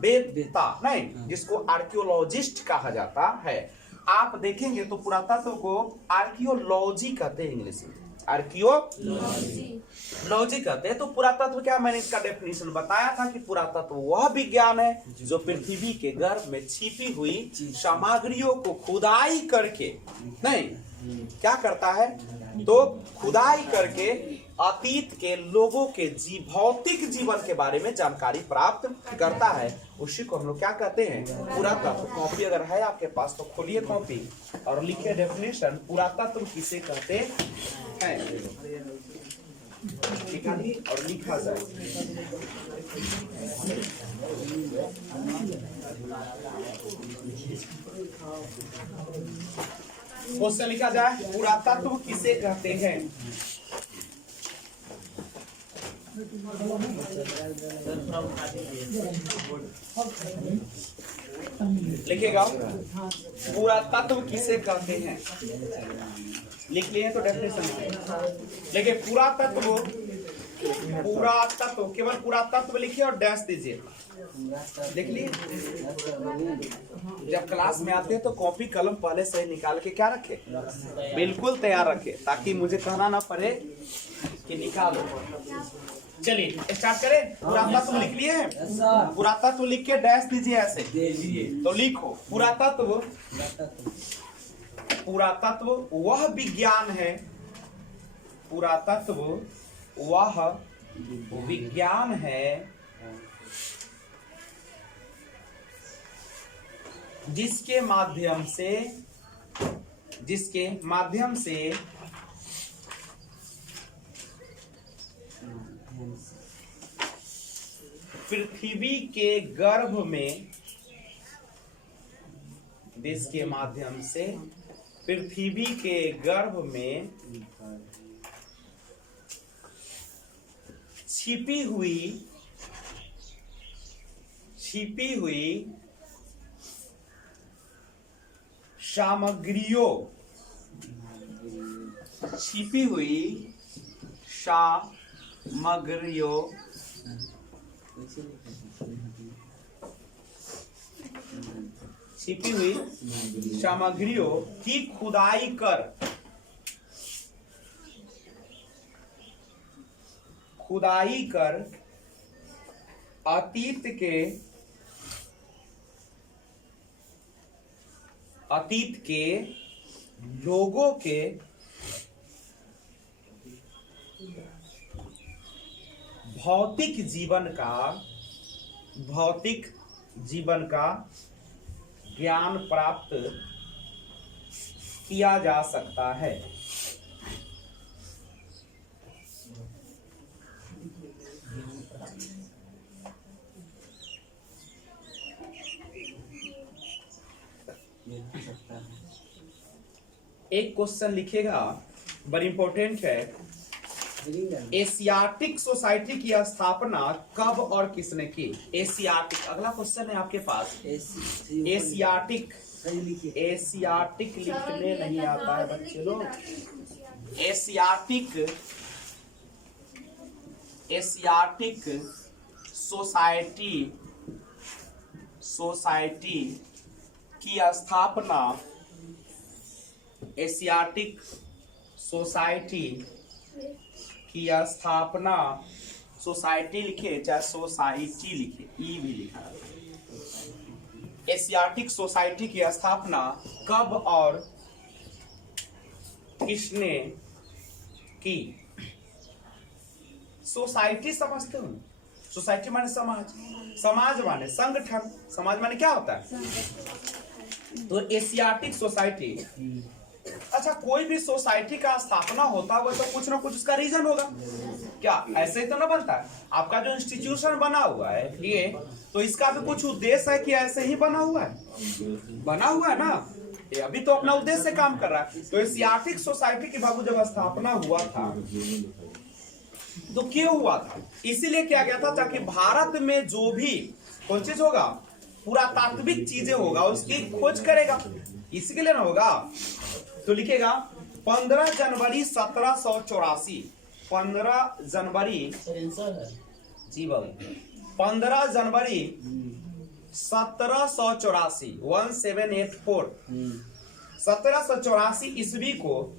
वेत्ता, नहीं जिसको आर्कियोलॉजिस्ट कहा जाता है। आप देखेंगे तो पुरातत्व को आर्कियोलॉजी कहते हैं, इंग्लिश में आर्कियोलॉजी कहते हैं। तो पुरातत्व क्या, मैंने इसका डेफिनेशन बताया था कि पुरातत्व वह विज्ञान है जो पृथ्वी के गर्भ में छिपी हुई सामग्रियों को खुदाई करके, नहीं क्या करता है, तो खुदाई करके अतीत के लोगों के भौतिक जीवन के बारे में जानकारी प्राप्त करता है। उसी को हम लोग क्या कहते हैं, पुरातत्व। कॉपी अगर है आपके पास तो खोलिए कॉपी और लिखिए डेफिनेशन, पुरातत्व किसे कहते हैं, निकालिए और लिखा जाए। क्वेश्चन लिखा जाए, पुरातत्व किसे कहते हैं। लिखेगा पुरातत्व किसे कहते हैं, लिख लिए तो डेफिनेशन लिखिए। पुरातत्व केवल पुरातत्व लिखिए और डैश दीजिए, देख लिए। जब क्लास में आते हैं तो कॉपी कलम पहले से निकाल के क्या रखे, बिल्कुल तैयार रखे, ताकि मुझे कहना ना पड़े कि निकालो। चलिए स्टार्ट करें। पुरातत्व लिख लिए हैं, पुरातत्व लिख के डैश दीजिए ऐसे, तो लिखो पुरातत्व वह विज्ञान है, पुरातत्व वह विज्ञान है जिसके माध्यम से पृथ्वी के गर्भ में, जिसके माध्यम से पृथ्वी के गर्भ में छिपी हुई सामग्रियों की खुदाई कर अतीत के लोगों के भौतिक जीवन का ज्ञान प्राप्त किया जा सकता है। एक क्वेश्चन लिखेगा, बड़ी इंपॉर्टेंट है। एशियाटिक सोसाइटी की स्थापना कब और किसने की। एशियाटिक अगला क्वेश्चन है आपके पास। एशियाटिक लिखने नहीं आता है बच्चे लोग। एशियाटिक सोसाइटी की स्थापना, एशियाटिक सोसाइटी की स्थापना, सोसाइटी लिखे चाहे सोसाइटी लिखे, ई भी लिखा है। एशियाटिक सोसाइटी की स्थापना कब और किसने की। सोसाइटी समझते हो, सोसाइटी माने समाज, समाज माने संगठन, समाज माने क्या होता है, तो एशियाटिक सोसाइटी, अच्छा कोई भी सोसाइटी का स्थापना होता है तो कुछ ना कुछ उसका रीजन होगा, क्या ऐसे ही तो ना बनता है। आपका जो इंस्टीट्यूशन बना हुआ है ये, तो इसका भी कुछ उद्देश्य है कि ऐसे ही बना हुआ है, बना हुआ है ना, ये अभी तो अपना उद्देश्य से काम कर रहा है। तो एशियाटिक सोसाइटी की बाबू जब स्थापना हुआ था तो क्यों हुआ था, इसीलिए किया गया था ताकि भारत में जो भी कौन चीज होगा, पुरातात्विक चीजें होगा उसकी खोज करेगा, इसके लिए ना होगा। तो लिखेगा 15 जनवरी 1784, 15 जनवरी जी बाबू 15 जनवरी 1784 1784 1784 ईस्वी को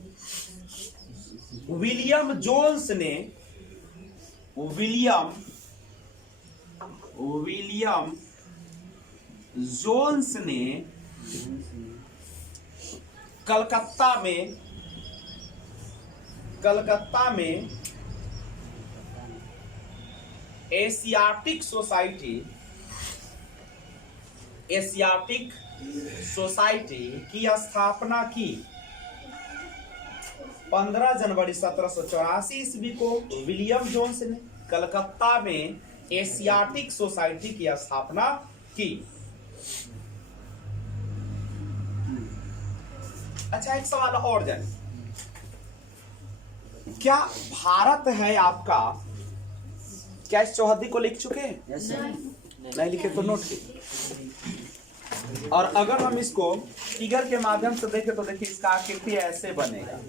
विलियम जोन्स ने कलकत्ता में एशियाटिक सोसाइटी की स्थापना की। 15 जनवरी 1784 ईस्वी को विलियम जोन्स ने कलकत्ता में एशियाटिक सोसाइटी की स्थापना की। अच्छा एक सवाल और जाए, क्या भारत है आपका, क्या इस चौहद्दी को लिख चुके हैं? नहीं लिखे तो नोट कीजिए। और अगर हम इसको फिगर के माध्यम से देखें तो देखिए इसका आकृति ऐसे बनेगा,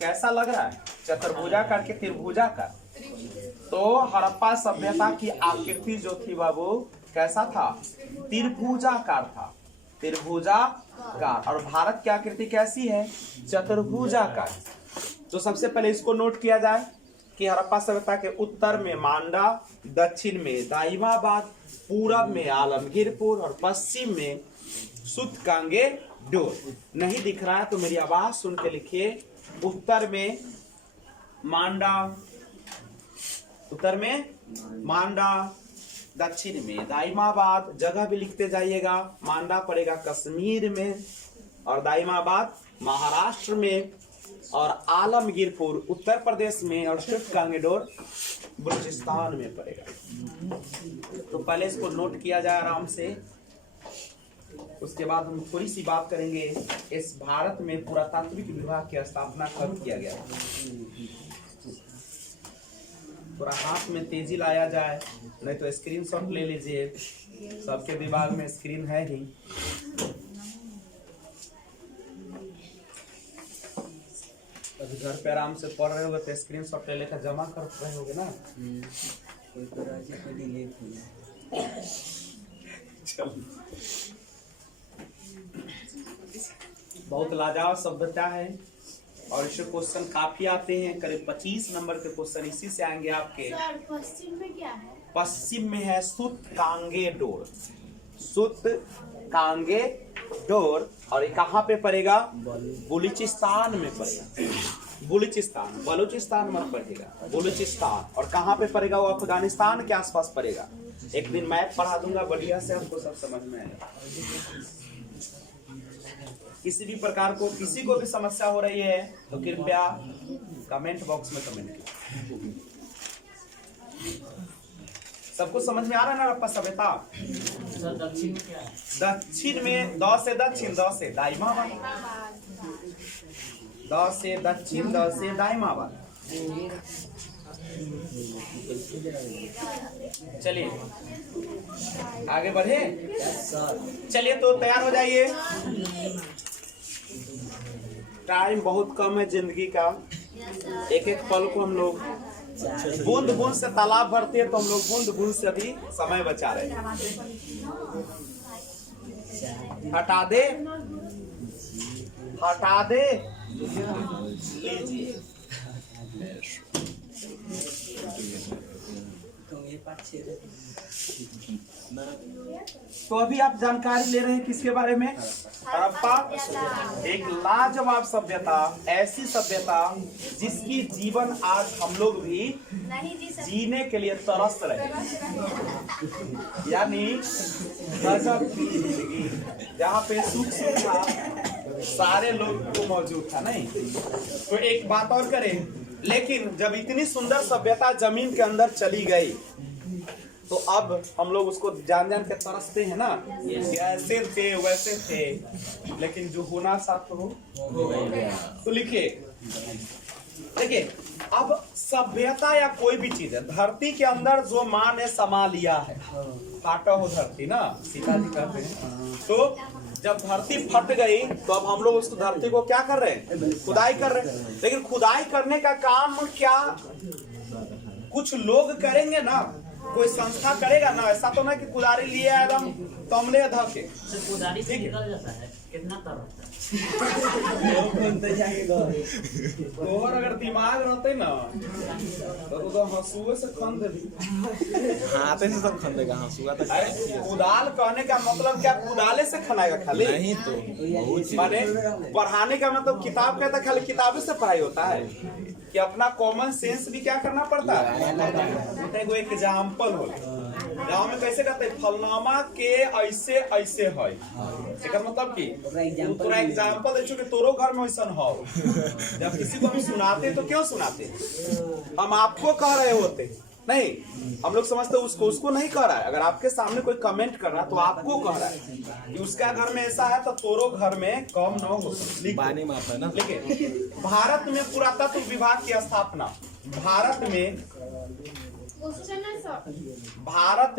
कैसा लग रहा है, चतुर्भुजाकार के त्रिभुजाकार। तो हड़प्पा सभ्यता की आकृति जो थी बाबू कैसा था, त्रिभुजाकार था, त्रिभुजाकार। और भारत की आकृति कैसी है, चतुर्भुजाकार। तो सबसे पहले इसको नोट किया जाए कि हड़प्पा सभ्यता के उत्तर में मांडा, दक्षिण में दाइमाबाद, पूरब में आलमगीरपुर और पश्चिम में सुतकांगे डोर। नहीं दिख रहा है तो मेरी आवाज सुन के लिखिए, उत्तर में मांडा, दक्षिण में दाइमाबाद, जगह भी लिखते जाइएगा, मांडा पड़ेगा कश्मीर में और दाइमाबाद महाराष्ट्र में और आलमगीरपुर उत्तर प्रदेश में और सुतकांगेडोर बलूचिस्तान में पड़ेगा। तो पहले इसको नोट किया जाए आराम से, उसके बाद हम थोड़ी सी बात करेंगे इस भारत में पुरातात्विक विभाग की स्थापना कब किया गया। थोड़ा हाथ में तेजी लाया जाए, नहीं तो स्क्रीनशॉट ले लीजिए, सबके विभाग में स्क्रीन है ही। अभी घर पे आराम से पढ़ रहे होगे तो स्क्रीनशॉट ले लेकर जमा कर रहे होगे ना। बहुत लाजवाब सभ्यता है और इससे क्वेश्चन काफी आते हैं, करीब 25 नंबर के क्वेश्चन इसी से आएंगे आपके। सर पश्चिम में क्या है? पश्चिम में है सुतकांगेडोर, सुतकांगेडोर। और ये कहाँ पे पड़ेगा, बलूचिस्तान में पड़ेगा, बलूचिस्तान में पड़ेगा, बलूचिस्तान। और कहाँ पे पड़ेगा, वो अफगानिस्तान के आसपास पड़ेगा। एक दिन मैप पढ़ा दूंगा बढ़िया से, आपको सब समझ में आएगा। किसी भी प्रकार को किसी को भी समस्या हो रही है तो कृपया कमेंट बॉक्स में कमेंट कीजिए। सबको समझ में आ रहा है ना हड़प्पा सभ्यता? दक्षिण में क्या है? दक्षिण में द से दक्षिण, द से दाइमाबाद, द से दक्षिण, द से दाइमाबाद। चलिए आगे बढ़े, चलिए तो तैयार हो जाइए, टाइम बहुत कम है जिंदगी का। एक एक पल को हम लोग बूंद बूंद से तालाब भरते हैं, तो हम लोग बूंद बूंद से अभी समय बचा रहे हैं। हटा दे लीजिए। तो अभी आप जानकारी ले रहे हैं किसके बारे में, हड़प्पा एक लाजवाब सभ्यता, ऐसी सभ्यता जिसकी जीवन आज हम लोग भी नहीं जी सकते। जीने के लिए तरस रहे, यानी गजब की जिंदगी जहाँ पे सुख था, सारे लोग को मौजूद था। नहीं तो एक बात और करें, लेकिन जब इतनी सुंदर सभ्यता जमीन के अंदर चली गई तो अब हम लोग उसको जान जान के तरसते हैं ना कि ऐसे थे वैसे थे, लेकिन जो होना था तो हो गया। तो लिखिए, देखिए अब सभ्यता या कोई भी चीज है, धरती के अंदर जो माँ ने समा लिया है, काटा हो धरती ना, सीता जी कहते हैं, तो जब धरती फट गई तो अब हम लोग उस धरती को क्या कर रहे हैं, खुदाई कर रहे हैं। लेकिन खुदाई करने का काम क्या कुछ लोग करेंगे ना, कोई संस्था करेगा ना, ऐसा तो ना कि कुदारी लिए एकदम तमले ध के कुदारी से निकल जाता है, कितना तर होता है। तोहर अगर दिमाग रहते ना तो हंसुए से खन देती। हाथे से सब खन देगा, हंसुआ तक। अरे कुदाल कहने का मतलब क्या, कुदाले से खनाएगा खाली? नहीं तो बहुत माने पढ़ाने का मतलब किताब कहता खाली किताबें से पढ़ाई होता है कि अपना कॉमन सेंस भी क्या करना पड़ता है। एगो एग्जाम्पल हो, गाँव में कैसे कहते हैं, फलनामा के ऐसे ऐसे है, एकर मतलब की तोरा एग्जाम्पल दे कि तोरो घर में वैसा हो। जब किसी को हम सुनाते तो क्यों सुनाते, हम आपको कह रहे होते नहीं, हम लोग समझते उसको नहीं कह रहा है। अगर आपके सामने कोई कमेंट कर रहा है तो आपको कह रहा है कि उसका घर में ऐसा है तो तोरो घर में कम न हो। पानी में आता है ना। देखिए, भारत में पुरातत्व विभाग की स्थापना, भारत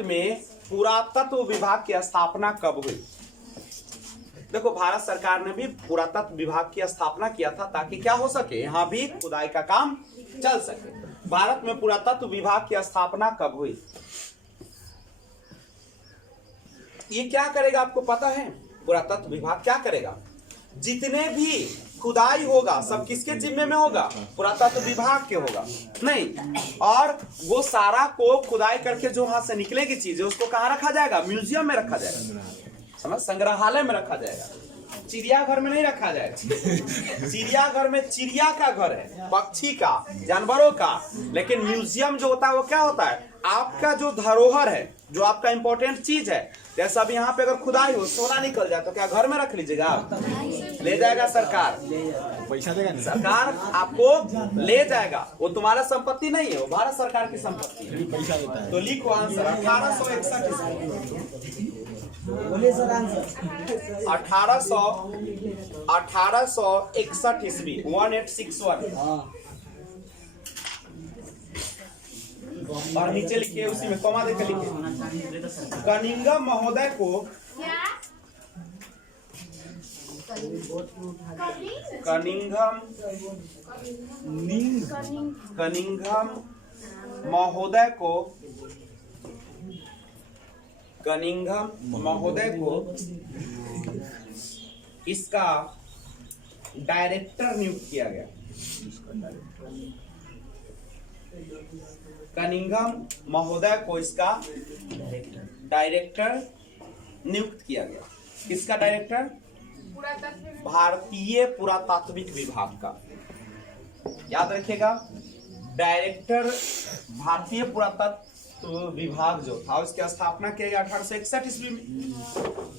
में पुरातत्व विभाग की स्थापना कब हुई? देखो, भारत सरकार ने भी पुरातत्व विभाग की स्थापना किया था ताकि क्या हो सके, यहाँ भी खुदाई का काम चल सके। भारत में पुरातत्व विभाग की स्थापना कब हुई? ये क्या करेगा आपको पता है? पुरातत्व विभाग क्या करेगा, जितने भी खुदाई होगा सब किसके जिम्मे में होगा? पुरातत्व विभाग के होगा। नहीं, और वो सारा को खुदाई करके जो वहां से निकलेगी चीजें उसको कहाँ रखा जाएगा? म्यूजियम में रखा जाएगा, समझ, संग्रहालय में रखा जाएगा, चिड़ियाघर में नहीं रखा जाएगा। चिड़ियाघर में चिड़िया का घर है, पक्षी का, जानवरों का, लेकिन म्यूजियम जो होता है वो क्या होता है? आपका जो धरोहर है, जो आपका इंपॉर्टेंट चीज है। जैसा अब यहाँ पे अगर खुदाई हो, सोना निकल जाए तो क्या घर में रख लीजिएगा? ले जाएगा सरकार, पैसा देगा नहीं। सरकार आपको ले जाएगा, वो तुम्हारा संपत्ति नहीं है, वो भारत सरकार की संपत्ति है। पैसा देता है। तो लिखो आंसर 1861 ईस्वी 1861। और नीचे लिखिए, उसी में कॉमा देकर लिखिए, कनिंघम महोदय को कनिंघम महोदय को इसका डायरेक्टर नियुक्त किया गया। कनिंघम महोदय को इसका डायरेक्टर नियुक्त किया गया। किसका डायरेक्टर? भारतीय पुरातात्विक विभाग का। याद रखिएगा, डायरेक्टर भारतीय पुरातत्व विभाग जो था उसकी स्थापना किया गया 1861 ईस्वी में,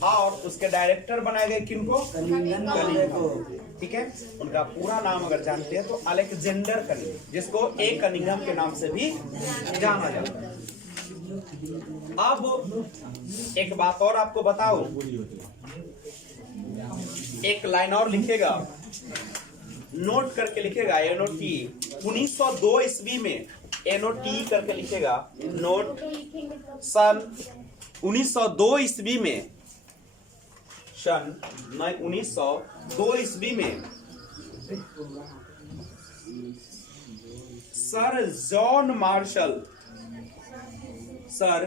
और उसके डायरेक्टर बनाए गए किनको? कनिंघम। ठीक है, उनका पूरा नाम अगर जानते हैं तो अलेक्जेंडर कनिंघम, जिसको ए कनिंघम के नाम से भी जाना जाता है। अब एक बात और आपको बताओ, एक लाइन और लिखेगा, नोट करके लिखेगा, एनओटी 1902 ईस्वी में, एनओटी करके लिखेगा, नोट सन 1902 ईस्वी में, सन 1902 ईस्वी में सर जॉन मार्शल, सर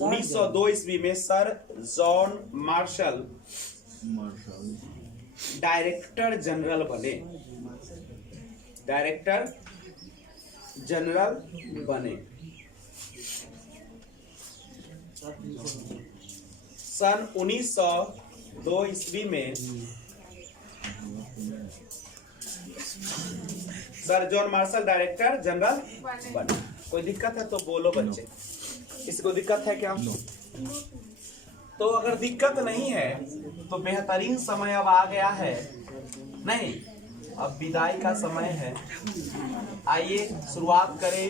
1902 ईस्वी में sir John Marshall director general बने, डायरेक्टर जनरल बने। सन 1902 2 ईस्वी में sir John Marshall director general बने। कोई दिक्कत है तो बोलो बच्चे, किसी को दिक्कत है क्या? तो अगर दिक्कत नहीं है तो बेहतरीन समय अब आ गया है। नहीं, अब विदाई का समय है। आइए शुरुआत करें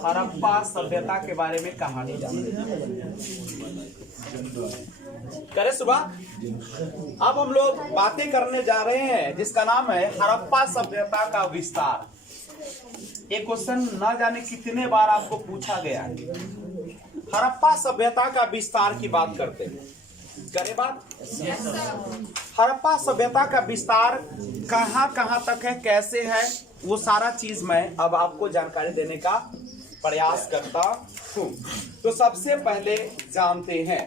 हड़प्पा सभ्यता के बारे में कहानी जानते करें शुरुआत। अब हम लोग बातें करने जा रहे हैं जिसका नाम है हड़प्पा सभ्यता का विस्तार। एक क्वेश्चन न जाने कितने बार आपको पूछा गया है। हड़प्पा सभ्यता का विस्तार की बात करते हैं, करें बात। हड़प्पा सभ्यता का विस्तार कहां कहां तक है, कैसे है, वो सारा चीज मैं अब आपको जानकारी देने का प्रयास करता हूं। तो सबसे पहले जानते हैं,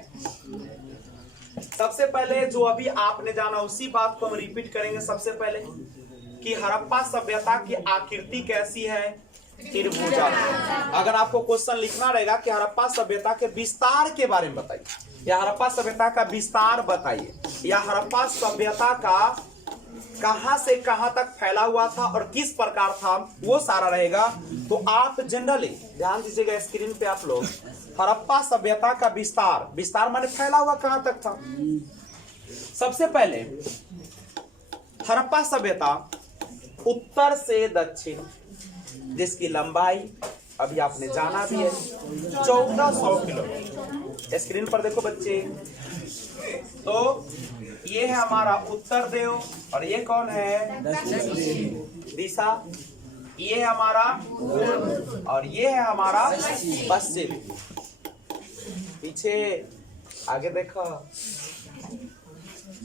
सबसे पहले जो अभी आपने जाना उसी बात को हम रिपीट करेंगे। सबसे पहले कि हड़प्पा सभ्यता की आकृति कैसी है, त्रिभुजाकार। अगर आपको क्वेश्चन लिखना रहेगा कि हड़प्पा सभ्यता के विस्तार के बारे में बताइए, या हड़प्पा सभ्यता का विस्तार बताइए, या हड़प्पा सभ्यता का कहां से कहां तक फैला हुआ था और किस प्रकार था, वो सारा रहेगा। तो आप जनरली ध्यान दीजिएगा स्क्रीन पे आप लोग, हड़प्पा सभ्यता का विस्तार, विस्तार माने फैला हुआ कहां तक था। सबसे पहले हड़प्पा सभ्यता उत्तर से दक्षिण, जिसकी लंबाई अभी आपने जाना भी है 1400 किलोमीटर। स्क्रीन पर देखो बच्चे, तो ये है हमारा उत्तर देव और ये कौन है दिशा, ये है हमारा पूर्व और ये है हमारा पश्चिम। पीछे आगे देखो,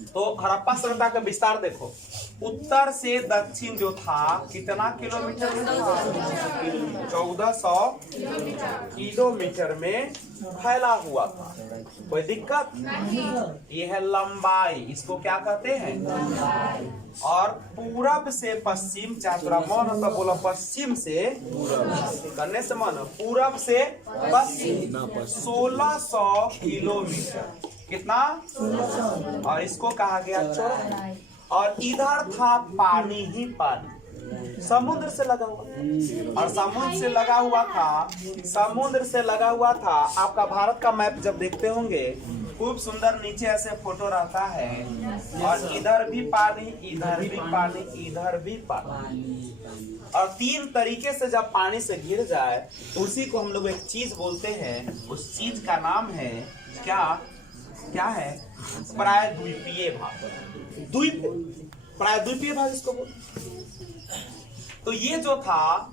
तो हड़प्पा सभ्यता का विस्तार देखो, उत्तर से दक्षिण जो था कितना किलोमीटर में था, 1400 किलोमीटर में फैला हुआ था। कोई दिक्कत? ये है लंबाई, इसको क्या कहते हैं। और पूरब से पश्चिम, चाहे थोड़ा मन होता बोला पश्चिम से करने से मन, पूरब से पश्चिम 1600 किलोमीटर, कितना, और इसको कहा गया चौड़ाई। और इधर था पानी ही पानी, समुद्र से लगा हुआ, और समुद्र से लगा हुआ था, समुद्र से लगा हुआ था। आपका भारत का मैप जब देखते होंगे खूब सुंदर नीचे ऐसे फोटो रहता है, और इधर भी पानी, इधर भी पानी, इधर भी पानी, और 3 तरीके से जब पानी से घिर जाए तो उसी को हम लोग एक चीज बोलते हैं। उस चीज का नाम है क्या, क्या है, प्रायद्वीपीय भाग, द्वीप, प्रायद्वीपीय भाग इसको बोलते। तो ये जो था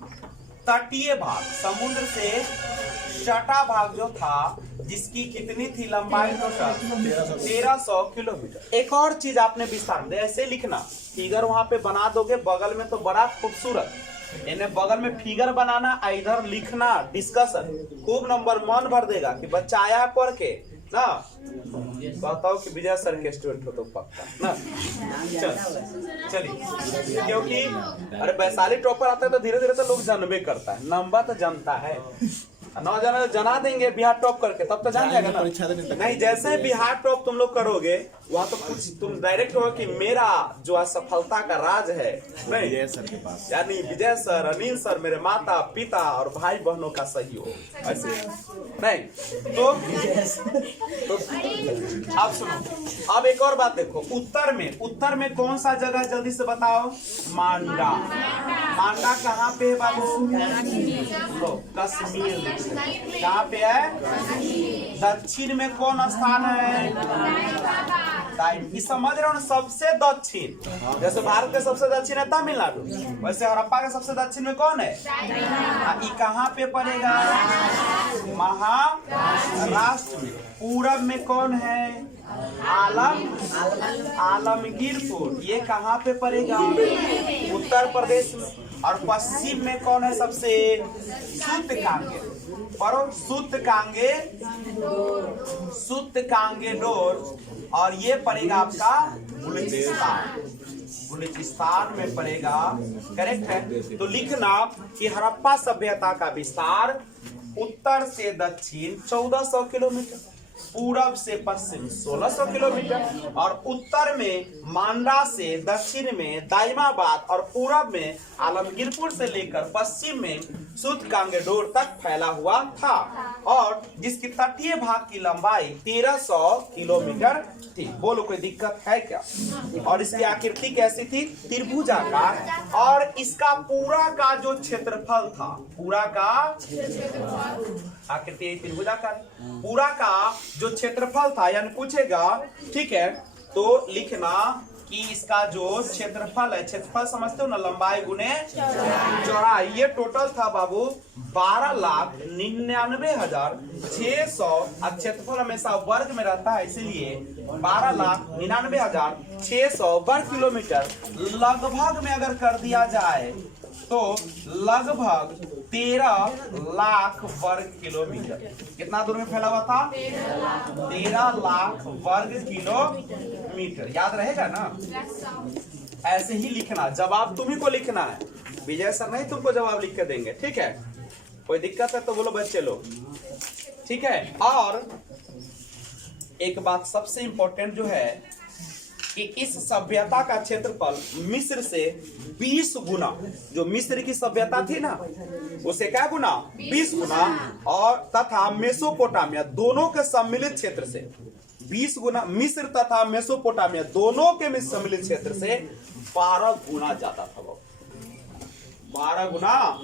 तटीय भाग, समुद्र से सटा भाग जो था, जिसकी कितनी थी लंबाई, टोटल 1300 किलोमीटर। एक और चीज आपने विस्तार में ऐसे लिखना, फिगर वहां पे बना दोगे बगल में तो बड़ा खूबसूरत, इन्हें बगल में फिगर बनाना, इधर लिखना, डिस्कशन, खूब नंबर मन भर देगा कि बच्चा आया पढ़ के ना। बताओ कि विजय सर के स्टूडेंट हो तो पक्का ना। चलिए, क्योंकि अरे वैशाली टॉपर आता है तो धीरे धीरे तो लोग जानबे करता है, नंबर तो जानता है, न जाना जना देंगे बिहार टॉप करके, तब तो जान जाएगा ना। नहीं, जैसे बिहार टॉप तुम लोग करोगे वहाँ तो कुछ तुम डायरेक्ट हो कि मेरा जो असफलता का राज है नहीं विजय सर के पास, यानी विजय सर, अनिल सर, मेरे माता पिता और भाई बहनों का सहयोग, ऐसे नहीं। तो आप सुनो, अब एक और बात देखो, उत्तर में कौन सा जगह जल्दी से बताओ, मांडा। मांडा कहाँ पे है बाबू, तो कश्मीर में। कहाँ पे है, दक्षिण में कौन स्थान है, इस समझ रहे हो ना, सबसे दक्षिण। जैसे भारत के सबसे दक्षिण है तमिलनाडु, वैसे हड़प्पा के सबसे दक्षिण में कौन है, ये कहाँ पे पड़ेगा, महाराष्ट्र में। पूरब में कौन है, आलमगीरपुर, ये कहाँ पे पड़ेगा, उत्तर प्रदेश में। और पश्चिम में कौन है सबसे, सूतकांगे, पर सूतकांगेडोर, और ये पड़ेगा आपका बलूचिस्तान में पड़ेगा, करेक्ट है। तो लिखना कि हड़प्पा सभ्यता का विस्तार उत्तर से दक्षिण 1400 किलोमीटर। पूरब से पश्चिम 1600 किलोमीटर और उत्तर में मांडा से दक्षिण में दाइमाबाद और पूरब में आलमगीरपुर से लेकर पश्चिम में सूतकांगेडोर तक फैला हुआ था और जिसकी तटीय भाग की लंबाई 1300 किलोमीटर थी। बोलो कोई दिक्कत है क्या? और इसकी आकृति कैसी थी? त्रिभुजाकार। और इसका पूरा का जो क्षेत्रफल था, पूरा का आकृति त्रिभुजाकार, पूरा का जो क्षेत्रफल था, यानी पूछेगा, ठीक है, तो लिखना कि इसका जो क्षेत्रफल है, क्षेत्रफल समझते हो ना, लंबाई गुने चौड़ाई, ये टोटल था बाबू 12,99,600। क्षेत्रफल हमेशा वर्ग में रहता है, इसलिए 12,99,600 वर्ग किलोमीटर। लगभग में अगर कर दिया जाए तो लगभग 13 लाख वर्ग किलोमीटर। कितना दूर में फैला हुआ था? 13 लाख वर्ग किलोमीटर। याद रहेगा ना? ऐसे ही लिखना, जवाब तुम्ही को लिखना है, विजय सर नहीं तुमको जवाब लिख के देंगे, ठीक है? कोई दिक्कत है तो बोलो बच्चे लोग, ठीक है? और एक बात सबसे इंपॉर्टेंट जो है कि इस सभ्यता का क्षेत्रफल मिस्र से 20 गुना, जो मिस्र की सभ्यता थी ना, उसे क्या गुना? 20 गुना, और तथा मेसोपोटामिया दोनों के सम्मिलित क्षेत्र से 20 गुना, मिस्र तथा मेसोपोटामिया दोनों के सम्मिलित क्षेत्र से 12 गुना ज्यादा था वो, 12 गुना।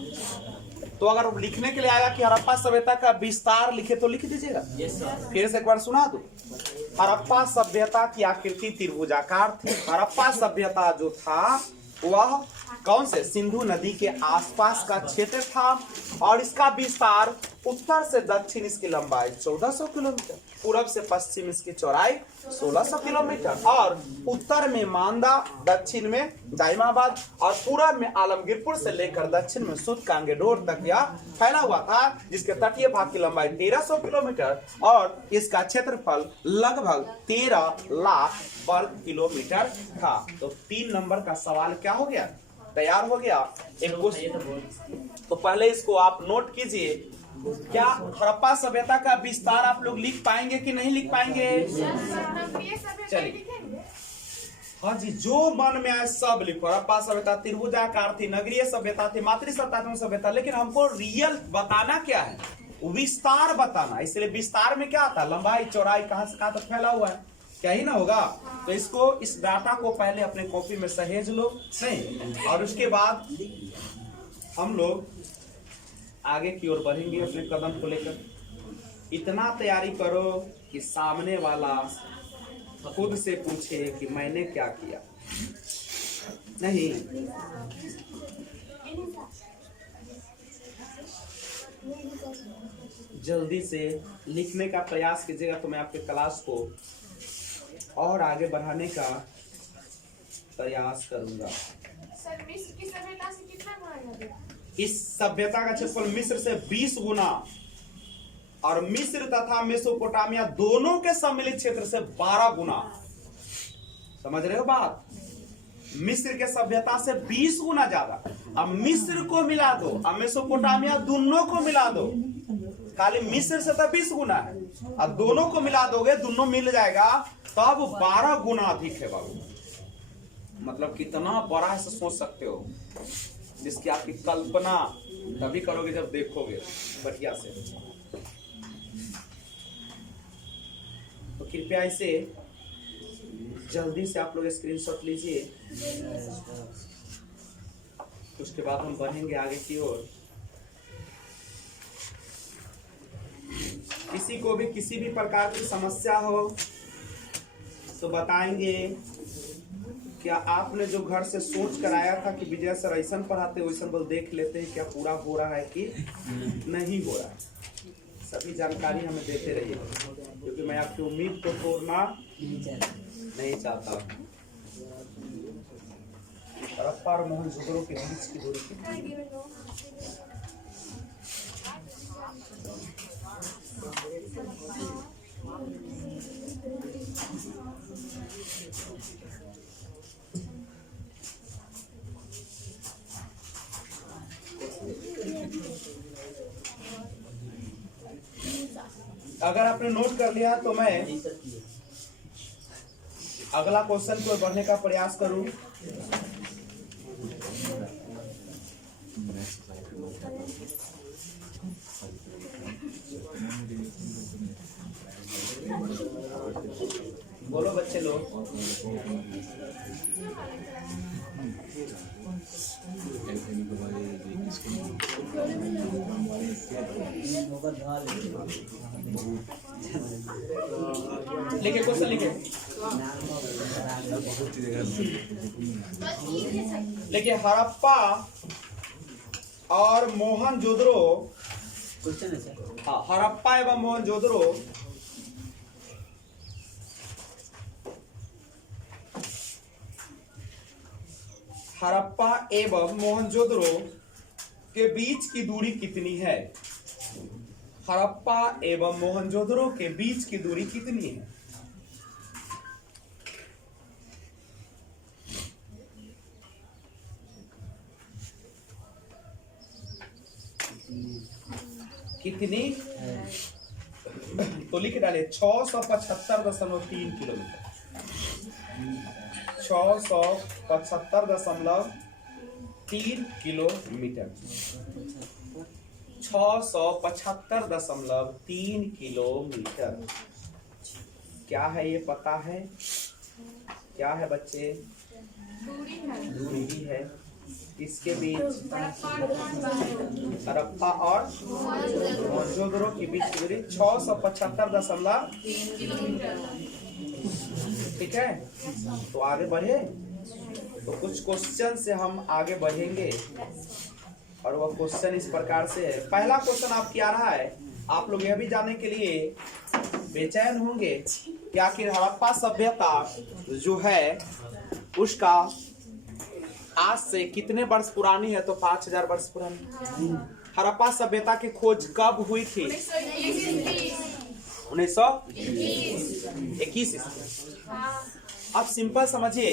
तो अगर लिखने के लिए आएगा कि हड़प्पा सभ्यता का विस्तार लिखे तो लिख दीजिएगा। फिर से एक बार सुना दो। हड़प्पा सभ्यता की आकृति त्रिभुजाकार थी। हड़प्पा सभ्यता जो था वह कौन से? सिंधु नदी के आसपास का क्षेत्र था और इसका विस्तार उत्तर से दक्षिण इसकी लंबाई 1400 किलोमीटर, पूरब से पश्चिम इसकी चौड़ाई 1600 किलोमीटर और उत्तर में मांदा, दक्षिण में दाइमाबाद और पूरब में आलमगीरपुर से लेकर दक्षिण में सूतकांगेडोर तक यह फैला हुआ था, जिसके तटीय भाग की लंबाई 1300 किलोमीटर और इसका क्षेत्रफल लगभग 13 लाख वर्ग किलोमीटर था। तो 3 नंबर का सवाल क्या हो गया? तैयार हो गया। एक तो पहले इसको आप नोट कीजिए। क्या हड़प्पा सभ्यता का विस्तार आप लोग लिख पाएंगे कि नहीं लिख पाएंगे? चलिए, हाँ जी, जो मन में आए सब लिखो। हड़प्पा सभ्यता त्रिभुजाकार थी, नगरीय सभ्यता थी, मातृसत्तात्मक सभ्यता, लेकिन हमको रियल बताना क्या है? विस्तार बताना। इसलिए विस्तार में क्या आता है? लंबाई चौड़ाई कहां से कहां तक फैला हुआ है, क्या ही ना होगा? तो इसको, इस डाटा को पहले अपने कॉपी में सहेज लो, नहीं, और उसके बाद हम लोग आगे की ओर बढ़ेंगे अपने कदम को लेकर। इतना तैयारी करो कि सामने वाला खुद से पूछे कि मैंने क्या किया। नहीं, जल्दी से लिखने का प्रयास कीजिएगा तो मैं आपके क्लास को और आगे बढ़ाने का प्रयास करूंगा। सर, मिस्र की सभ्यता से कितना गुना ज्यादा? इस सभ्यता का क्षेत्रफल मिस्र से 20 गुना और मिस्र तथा मेसोपोटामिया दोनों के सम्मिलित क्षेत्र से 12 गुना। समझ रहे हो बात? मिस्र के सभ्यता से 20 गुना ज्यादा। अब मिस्र को मिला दो, अब मेसोपोटामिया, दोनों को मिला दो। खाली मिस्र से तो 20 गुना है, अब दोनों को मिला दोगे, दोनों मिल जाएगा, तब 12 गुना अधिक है बाबू। मतलब कितना बड़ा है सोच सकते हो, जिसकी आपकी कल्पना तभी करोगे जब देखोगे बढ़िया से। तो कृपया इसे जल्दी से आप लोग स्क्रीनशॉट लीजिए, उसके बाद हम बढ़ेंगे आगे की ओर। किसी को भी किसी भी प्रकार की समस्या हो तो बताएंगे। क्या आपने जो घर से सोच कर आया था कि विजय सर ऐसा पढ़ाते वैसा बोल देख लेते हैं क्या पूरा हो रहा है कि नहीं हो रहा है? सभी जानकारी हमें देते रहिए, क्योंकि मैं आपकी उम्मीद को तोड़ना नहीं चाहता। हड़प्पा और मोहनजोदड़ो के बीच की दूरी कितनी? अगर आपने नोट कर लिया तो मैं अगला क्वेश्चन को बढ़ने का प्रयास करूं। बोलो बच्चे लोग। लिखे क्वेश्चन लिखे। देखिए हड़प्पा और मोहनजोदड़ो, हाँ हड़प्पा एवं मोहनजोदड़ो हड़प्पा एवं मोहनजोदड़ो के बीच की दूरी कितनी है? हड़प्पा एवं मोहनजोदड़ो के बीच की दूरी कितनी है? कितनी? तो लिख डालिए 675.3 किलोमीटर। 675.3 किलोमीटर। 675.3 किलोमीटर क्या है ये पता है? क्या है बच्चे? दूरी है। दूरी है। इसके बीच हड़प्पा और मोहनजोदड़ो के बीच की दूरी 675.3 ठीक है। तो आगे बढ़े तो कुछ क्वेश्चन से हम आगे बढ़ेंगे और वह क्वेश्चन इस प्रकार से है। पहला क्वेश्चन आपकी आ रहा है, आप लोग यह भी जानने के लिए बेचैन होंगे कि आखिर हड़प्पा सभ्यता जो है उसका आज से कितने वर्ष पुरानी है? तो 5000 वर्ष पुरानी। हड़प्पा सभ्यता की खोज कब हुई थी? 1921। अब सिंपल समझिए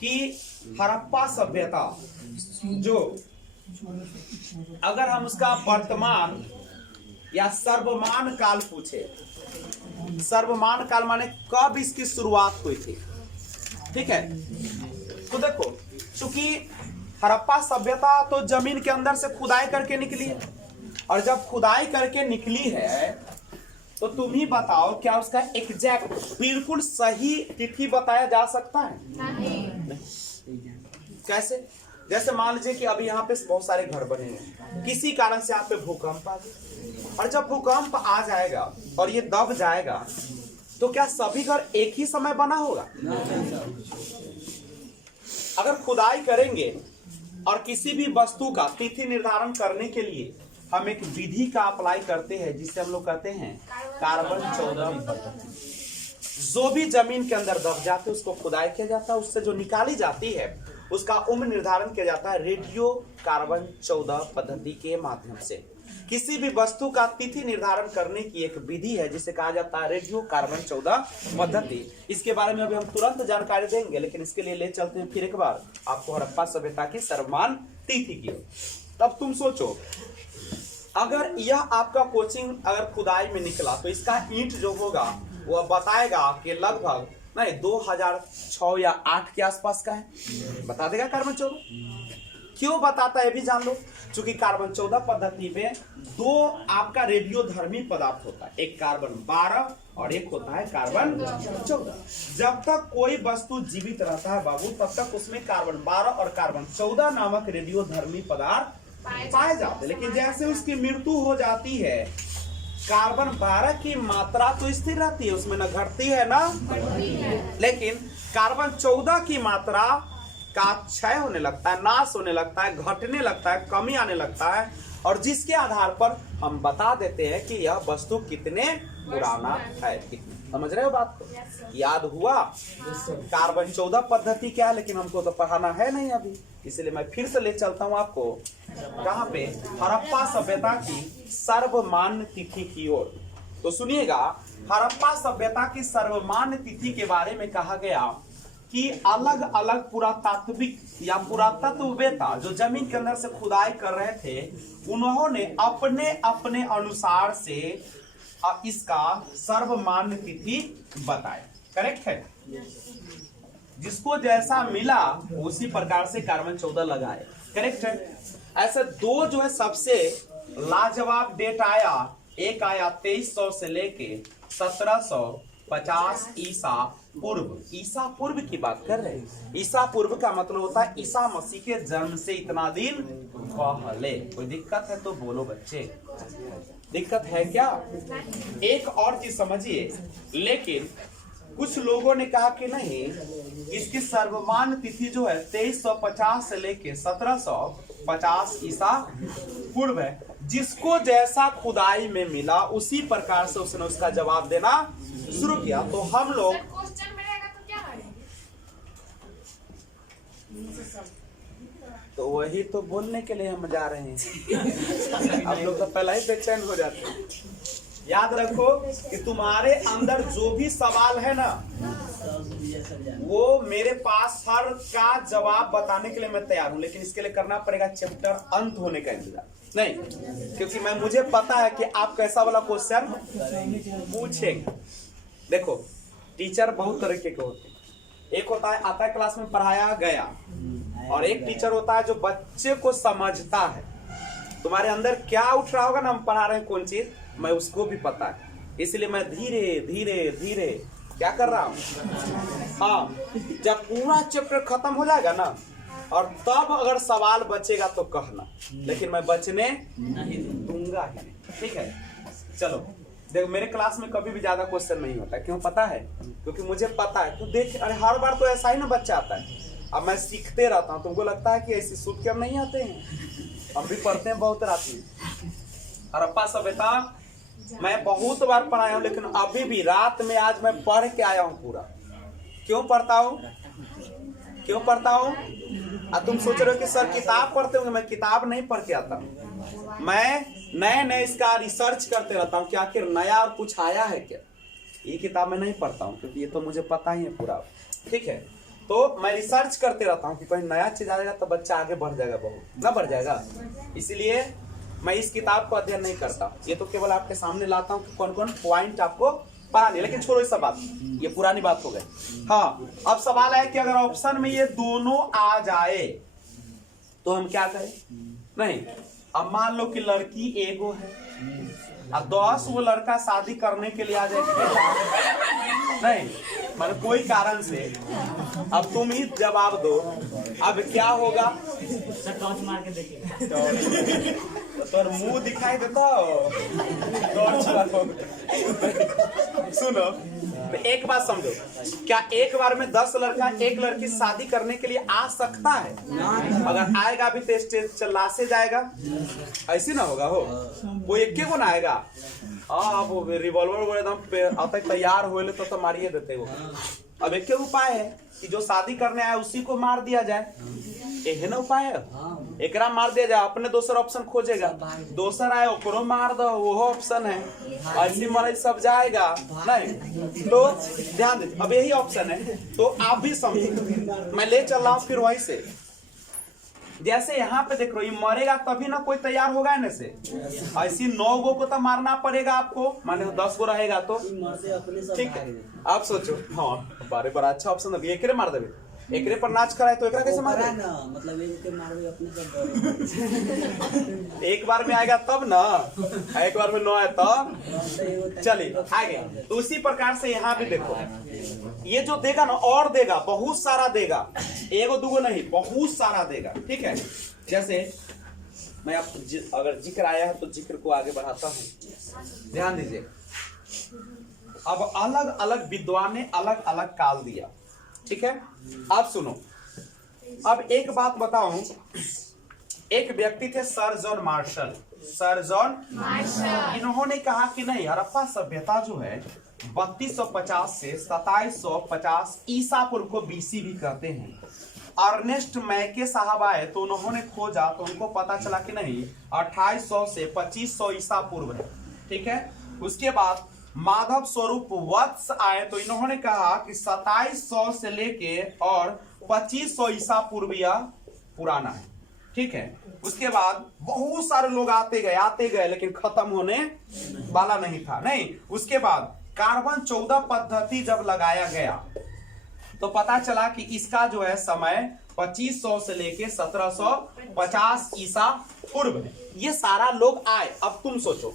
कि हड़प्पा सभ्यता जो, अगर हम उसका वर्तमान या सर्वमान काल पूछे, सर्वमान काल माने कब इसकी शुरुआत हुई थी, ठीक है। तो देखो चूंकि हड़प्पा सभ्यता तो जमीन के अंदर से खुदाई करके निकली है, और जब खुदाई करके निकली है तो तुम ही बताओ क्या उसका एग्जैक्ट बिल्कुल सही तिथि बताया जा सकता है? नहीं। कैसे? जैसे मान लीजिए कि अभी यहाँ पे बहुत सारे घर बने हैं, किसी कारण से यहाँ पे भूकंप आ गया, और जब भूकंप आ जाएगा और ये दब जाएगा तो क्या सभी घर एक ही समय बना होगा? अगर खुदाई करेंगे और किसी भी वस्तु का तिथि निर्धारण करने के लिए हम एक विधि का अप्लाई करते हैं जिसे हम लोग कहते हैं कार्बन 14 पद्धति। जो भी जमीन के अंदर दब जाते उसको खुदाई किया जाता है, उससे जो निकाली जाती है उसका उम्र निर्धारण किया जाता है रेडियो कार्बन 14 पद्धति के माध्यम से। किसी भी वस्तु का तिथि निर्धारण करने की एक विधि है जिसे कहा जाता है रेडियो कार्बन 14 पद्धति। इसके बारे में अभी हम तुरंत जानकारी देंगे, लेकिन इसके लिए ले चलते हैं फिर एक बार आपको हड़प्पा सभ्यता की सर्वमान तिथि की। तब तुम सोचो, अगर यह आपका कोचिंग अगर खुदाई में निकला तो इसका ईंट जो होगा वह बताएगा कि लगभग नहीं 2006 या 8 के आसपास का है, बता देगा कार्बन 14। क्यों बताता है भी जान लो, चूंकि कार्बन 14 पद्धति में दो आपका रेडियोधर्मी पदार्थ होता है, एक कार्बन 12 और एक होता है कार्बन 14। जब तक कोई वस्तु जीवित रहता है बाबू तब तक उसमें कार्बन 12 और कार्बन 14 नामक रेडियोधर्मी पदार्थ पाए जाते हैं, लेकिन जैसे उसकी मृत्यु हो जाती है कार्बन 12 की मात्रा तो स्थिर रहती है, उसमें न घटती है ना बढ़ती है, लेकिन कार्बन 14 की मात्रा का क्षय होने लगता है, नाश होने लगता है, घटने लगता है, कमी आने लगता है, और जिसके आधार पर हम बता देते हैं कि यह वस्तु कितने पुराना है। समझ रहे हो बात को? याद हुआ? कार्बन 14 पद्धति क्या है, लेकिन हमको तो पढ़ाना है नहीं अभी, इसलिए मैं फिर से ले चलता हूँ आपको कहाँ पे, हड़प्पा सभ्यता की सर्वमान्य तिथि की ओर। तो सुनिएगा, हड़प्पा सभ्यता की सर्वमान्य तिथि के बारे में कहा गया कि अलग अलग पुरातात्विक या पुरातत्ववेत्ता जो जमीन के अंदर से खुदाई कर रहे थे, उन्होंने अपने अपने अनुसार से और इसका सर्वमान्य तिथि बताए। करेक्ट है। जिसको जैसा मिला उसी प्रकार से कार्बन 14 लगाए। करेक्ट है। ऐसे दो जो है सबसे लाजवाब डेट आया, एक आया 2300 से लेके 1750 ईसा पूर्व। ईसा पूर्व की बात कर रहे हैं। ईसा पूर्व का मतलब होता है ईसा मसीह के जन्म से इतना दिन पहले। कोई दिक्कत है तो बोलो बच्चे, दिक्कत है क्या? एक और चीज समझिए, लेकिन कुछ लोगों ने कहा कि नहीं, इसकी सर्वमान्य तिथि जो है 2350 से लेके 1750 ईसा पूर्व है। जिसको जैसा खुदाई में मिला उसी प्रकार से उसने उसका जवाब देना शुरू किया। तो हम लोग क्वेश्चन मिलेगा तो क्या करेंगे? तो वही तो बोलने के लिए हम जा रहे हैं। आप लोग तो पहले ही बेचैन हो जाते हैं। याद रखो कि तुम्हारे अंदर जो भी सवाल है ना, वो मेरे पास हर का जवाब बताने के लिए मैं तैयार हूं, लेकिन इसके लिए करना पड़ेगा चैप्टर अंत होने का इंतजार। नहीं, क्योंकि मुझे पता है कि आप कैसा वाला क्वेश्चन पूछेंगे। देखो, टीचर बहुत तरीके के होते हैं। एक होता है आता है क्लास में पढ़ाया गया, और एक टीचर होता है जो बच्चे को समझता है। तुम्हारे अंदर क्या उठ रहा होगा ना, हम पढ़ा रहे हैं कौन चीज, मैं उसको भी पता है। इसलिए मैं धीरे धीरे धीरे क्या कर रहा हूँ। हाँ, जब पूरा चैप्टर खत्म हो जाएगा ना, और तब अगर सवाल बचेगा तो कहना, लेकिन मैं बचने नहीं दूंगा ही नहीं। ठीक है, चलो देखो, मेरे क्लास में कभी भी ज्यादा क्वेश्चन नहीं होता। क्यों पता है? क्योंकि मुझे पता है। तो देख, अरे हर बार तो ऐसा ही ना बच्चा आता है। अब मैं सीखते रहता हूँ। तुमको लगता है कि ऐसी सूट के हम नहीं आते हैं? हम भी पढ़ते हैं बहुत रात में। हड़प्पा सभ्यता मैं बहुत बार पढ़ाया हूँ, लेकिन अभी भी रात में आज मैं पढ़ के आया हूँ पूरा। क्यों पढ़ता हूँ? क्यों पढ़ता हूँ? तुम सोच रहे हो कि सर किताब पढ़ते होंगे। मैं किताब नहीं पढ़ के आता हूँ। मैं नए नए इसका रिसर्च करते रहता हूँ कि आखिर नया और कुछ आया है क्या। ये किताब मैं नहीं पढ़ता हूँ, क्योंकि ये तो मुझे पता ही है पूरा। ठीक है, तो मैं रिसर्च करते रहता हूँ कि कोई नया चीज आ जाएगा तो बच्चा आगे बढ़ जाएगा, बहुत ना बढ़ जाएगा। इसलिए मैं इस किताब को अध्ययन नहीं करता। ये तो केवल आपके सामने लाता हूँ कि कौन कौन पॉइंट आपको पढ़ानी। लेकिन छोड़ो इस सब बात, ये पुरानी बात हो गई। हाँ, अब सवाल है कि अगर ऑप्शन में ये दोनों आ जाए तो हम क्या करें? नहीं, अब मान लो कि लड़की एगो है और 10 वो लड़का शादी करने के लिए आ जाए, नहीं मतलब कोई कारण से। अब तुम ही जवाब दो, अब क्या होगा? सर टॉर्च मार के देखिए। तो मुंह दिखाई देता हो। सुनो, तो एक बात समझो, क्या एक बार में 10 लड़का एक लड़की शादी करने के लिए आ सकता है? अगर आएगा भी तो स्टेज चला से जाएगा, ऐसे ना होगा। हो वो एक को ना आएगा। वो रिवॉल्वर एकदम आता तैयार हो तो मारिए देते हो। अब एक उपाय है कि जो शादी करने आए उसी को मार दिया जाए। यही ना उपाय है, एकरा मार दिया जाए, अपने दोसर ऑप्शन खोजेगा। दोसर आए ओकरो मार दो, वो ऑप्शन है। ऐसी मरीज सब जाएगा नहीं। तो ध्यान दीजिए, अब यही ऑप्शन है। तो आप भी समझो, मैं ले चल रहा हूँ फिर वहीं से। जैसे यहाँ पे देख रहे हो, ये मरेगा तभी ना कोई तैयार होगा ना से। ऐसी 9 गो को तो मारना पड़ेगा आपको, माने 10 गो रहेगा तो ठीक है। आप सोचो, हाँ बारे बड़ा अच्छा ऑप्शन है। एकरे मार देवे, एकरे पर नाच कराए तो एकरा कैसे मारे ना, मतलब अपने सब एक बार में आएगा तब ना, एक बार में 9 आए तब। चलिए आगे, तो उसी प्रकार से यहाँ भी देखो, ये जो देगा ना और देगा, बहुत सारा देगा। एगो दूगो नहीं, बहुत सारा देगा। ठीक है, जैसे मैं आप अगर जिक्र आया है तो जिक्र को आगे बढ़ाता हूँ। ध्यान दीजिए, अब अलग अलग विद्वान ने अलग अलग काल दिया। ठीक है, आप सुनो। अब एक बात बताऊं, एक व्यक्ति थे sir John Marshall. Sir John Marshall, इन्होंने कहा कि नहीं, हड़प्पा सभ्यता जो है 3250 से 2750 ईसा पूर्व को बीसी भी कहते हैं। अर्नेस्ट मैके साहब आए तो उन्होंने खोजा तो उनको पता चला कि नहीं, 2800 से 2500 ईसा पूर्व है। ठीक है, उसके बाद माधव स्वरूप वत्स आए तो इन्होंने कहा कि 2700 से लेके और 2500 ईसा पूर्व या पुराना है। ठीक है। उसके बाद बहुत सारे लोग आते गए लेकिन खत्म होने वाला नहीं था। नहीं, उसके बाद कार्बन 14 पद्धति जब लगाया गया तो पता चला कि इसका जो है समय 2500 से लेके 1750 ईसा पूर्व है। ये सारा लोग आए। अब तुम सोचो,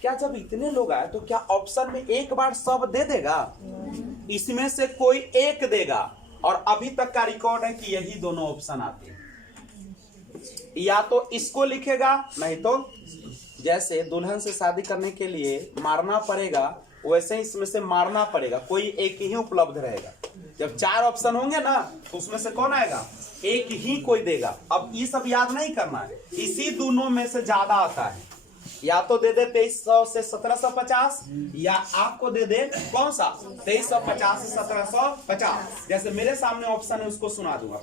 क्या जब इतने लोग आए तो क्या ऑप्शन में एक बार सब दे देगा? इसमें से कोई एक देगा, और अभी तक का रिकॉर्ड है कि यही दोनों ऑप्शन आते हैं। या तो इसको लिखेगा, नहीं तो जैसे दुल्हन से शादी करने के लिए मारना पड़ेगा, वैसे इसमें से मारना पड़ेगा, कोई एक ही उपलब्ध रहेगा। जब 4 ऑप्शन होंगे ना तो उसमें से कौन आएगा? एक ही कोई देगा। अब ये सब याद नहीं करना है, इसी दोनों में से ज्यादा आता है। या तो दे दे 2300 से 1750, या आपको दे दे कौन सा 2350 से 1750। जैसे मेरे सामने ऑप्शन है उसको सुना दूंगा।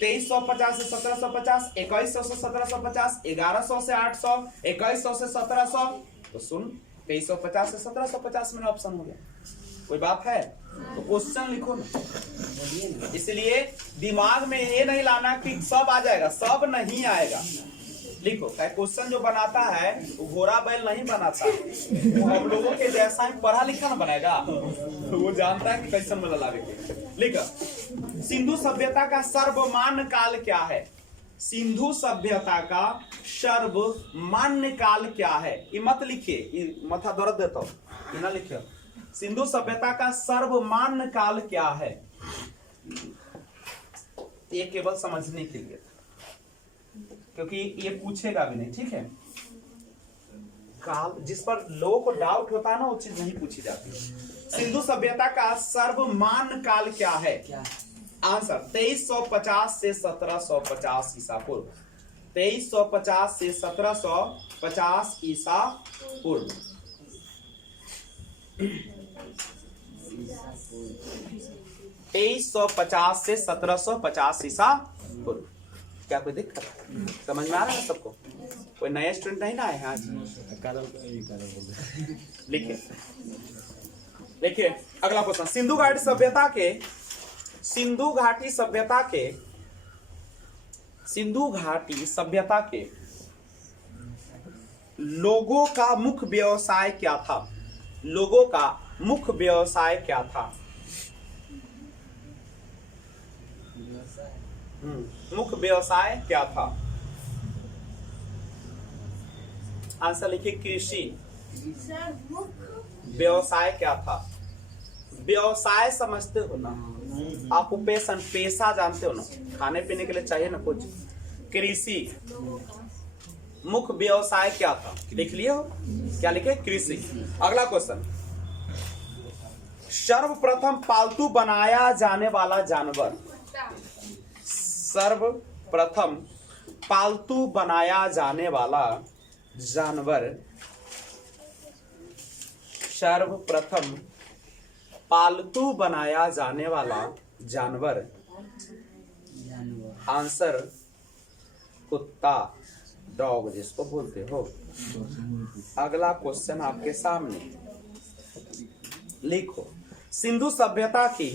2350 से 1750, 2100 से 1750, 1100 से 800, 2100 से 1700। तो सुन, 2350 से 1750 में ऑप्शन हो गया। कोई बात है तो क्वेश्चन लिखो ना। इसलिए दिमाग में ये नहीं लाना कि सब आ जाएगा, सब नहीं आएगा। लिखो, क्वेश्चन जो बनाता है वो घोड़ा बैल नहीं बनाता, वो हम लोगों के जैसा ही पढ़ा लिखा ना बनाएगा, वो जानता है कि कैसे वाला लावे। लिखो, सिंधु सभ्यता का सर्वमान्य काल क्या है? सिंधु सभ्यता का सर्वमान्य काल क्या है? ये मत लिखिए, माथा दर्द देता हूं, ये ना लिखिए। सिंधु सभ्यता का सर्वमान्य काल क्या है? ये केवल समझने के लिए, क्योंकि ये पूछेगा भी नहीं, ठीक है। काल जिस पर लोगों को डाउट होता है ना, वो चीज नहीं पूछी जाती। सिंधु सभ्यता का सर्वमान्य काल क्या है? आंसर 2350 से 1750 ईसा पूर्व। 2350 से 1750 ईसा पूर्व। 2350 से 1750 ईसा पूर्व। क्या कोई दिक्कत है? समझ में आ रहा है सबको? कोई नया स्टूडेंट नहीं ना आए आज? लिखिए देखिए अगला क्वेश्चन। सिंधु घाटी सभ्यता के लोगों का मुख्य व्यवसाय क्या था? लोगों का मुख्य व्यवसाय क्या था? मुख्य व्यवसाय क्या था? आंसर लिखिए, कृषि। व्यवसाय क्या था? व्यवसाय समझते हो ना? ऑक्युपेशन, पेशा जानते हो ना? खाने पीने के लिए चाहिए ना कुछ। कृषि मुख्य व्यवसाय क्या था? लिख लिए हो? क्या लिखे? कृषि। अगला क्वेश्चन, सर्वप्रथम पालतू बनाया जाने वाला जानवर। सर्वप्रथम पालतू बनाया जाने वाला जानवर। सर्वप्रथम पालतू बनाया जाने वाला जानवर। आंसर कुत्ता, डॉग जिसको बोलते हो। अगला क्वेश्चन आपके सामने, लिखो, सिंधु सभ्यता की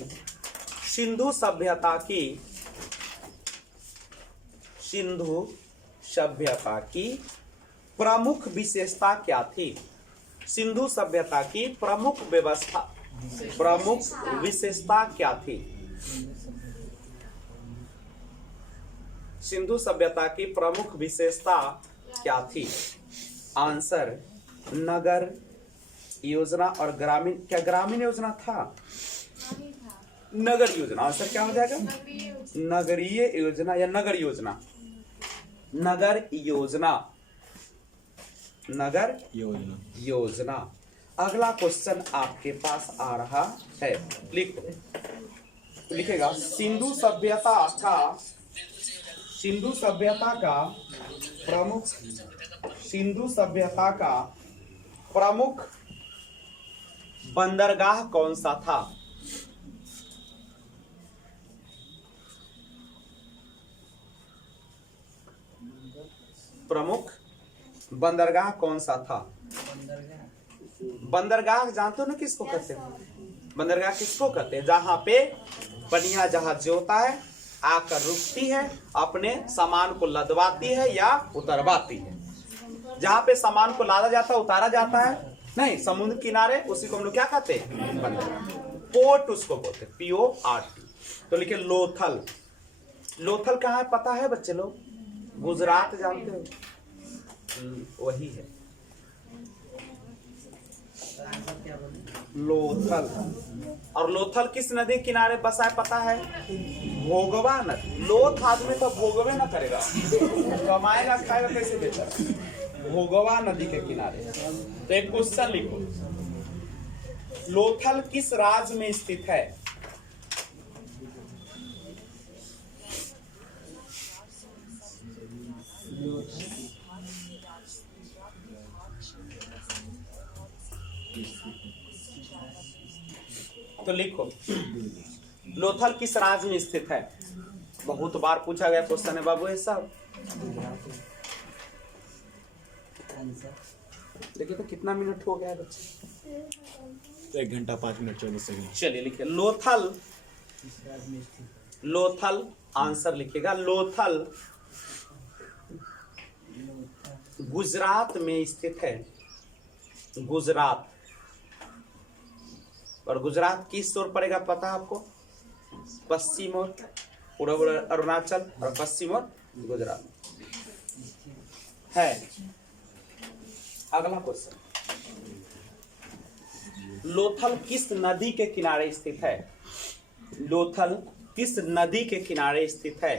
प्रमुख विशेषता क्या थी? सिंधु सभ्यता की प्रमुख विशेषता क्या थी? सिंधु सभ्यता की प्रमुख विशेषता क्या थी? आंसर नगर योजना और ग्रामीण। क्या ग्रामीण योजना था? नगर योजना। आंसर क्या हो जाएगा? नगरीय योजना या नगर योजना। नगर योजना, नगर योजना। अगला क्वेश्चन आपके पास आ रहा है, लिखेगा, सिंधु सभ्यता का प्रमुख बंदरगाह कौन सा था? प्रमुख बंदरगाह कौन सा था? बंदरगाह जानते हो ना किसको कहते हैं? बंदरगाह किसको कहते हैं? जहां पे बढ़िया जहाज जो होता है आकर रुकती है, अपने सामान को लदवाती है या उतरवाती है। जहां पे सामान को लादा जाता है, उतारा जाता है, नहीं, समुद्र किनारे, उसी को हम लोग क्या कहते हैं, बंदर। पोर्ट उसको बोलते हैं, PORT। तो लिखिए लोथल। लोथल कहाँ है पता है बच्चे लोग? गुजरात जानते हो? वही है लोथल। और लोथल किस नदी के किनारे बसा है पता है? भोगवा नदी। लोथ आदमी तो भोगवे ना करेगा, कमाएगा खाएगा कैसे बेचा? भोगवा नदी के किनारे। तो एक क्वेश्चन लिखो, लोथल किस राज्य में स्थित है? तो लिखो लोथल किस राज्य में स्थित है? बहुत बार पूछा गया क्वेश्चन है बाबू ये सब। देखिए तो कितना मिनट हो गया है बच्चे? 1 घंटा 5 मिनट 24 सेकंड। चलिए लिखिए लोथल। लोथल आंसर लिखिएगा। लोथल गुजरात में स्थित है। गुजरात। और गुजरात किस ओर पड़ेगा पता है आपको? पश्चिम ओर, पूर्व अरुणाचल और पश्चिम ओर गुजरात है। अगला क्वेश्चन, लोथल किस नदी के किनारे स्थित है? लोथल किस नदी के किनारे स्थित है?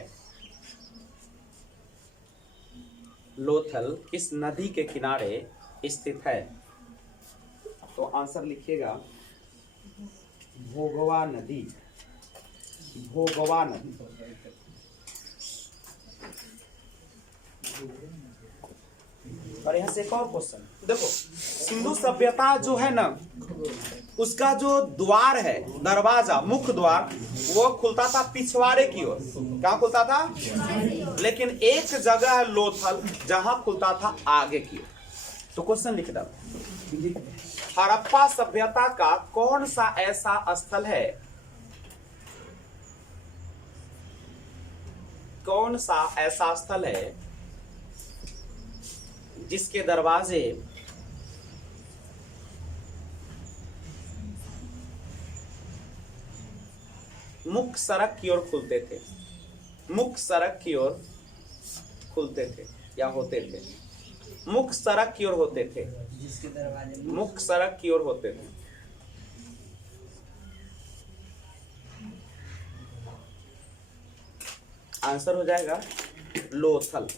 लोथल किस नदी के किनारे स्थित है? तो आंसर लिखिएगा भोगवा नदी। भोगवा नदी। और यहां से एक और क्वेश्चन देखो, सिंधु सभ्यता जो है ना, उसका जो द्वार है, दरवाजा, मुख्य द्वार, वो खुलता था पिछवाड़े की ओर। कहाँ खुलता था? लेकिन एक जगह है लोथल जहां खुलता था आगे की ओर। तो क्वेश्चन लिख दो, हड़प्पा सभ्यता का कौन सा ऐसा स्थल है, कौन सा ऐसा स्थल है जिसके दरवाजे मुख्य सड़क की ओर खुलते थे? मुख्य सड़क की ओर खुलते थे या होते थे? मुख्य सड़क की ओर होते थे। जिसके दरवाजे मुख्य सड़क की ओर होते थे। आंसर हो जाएगा लोथल।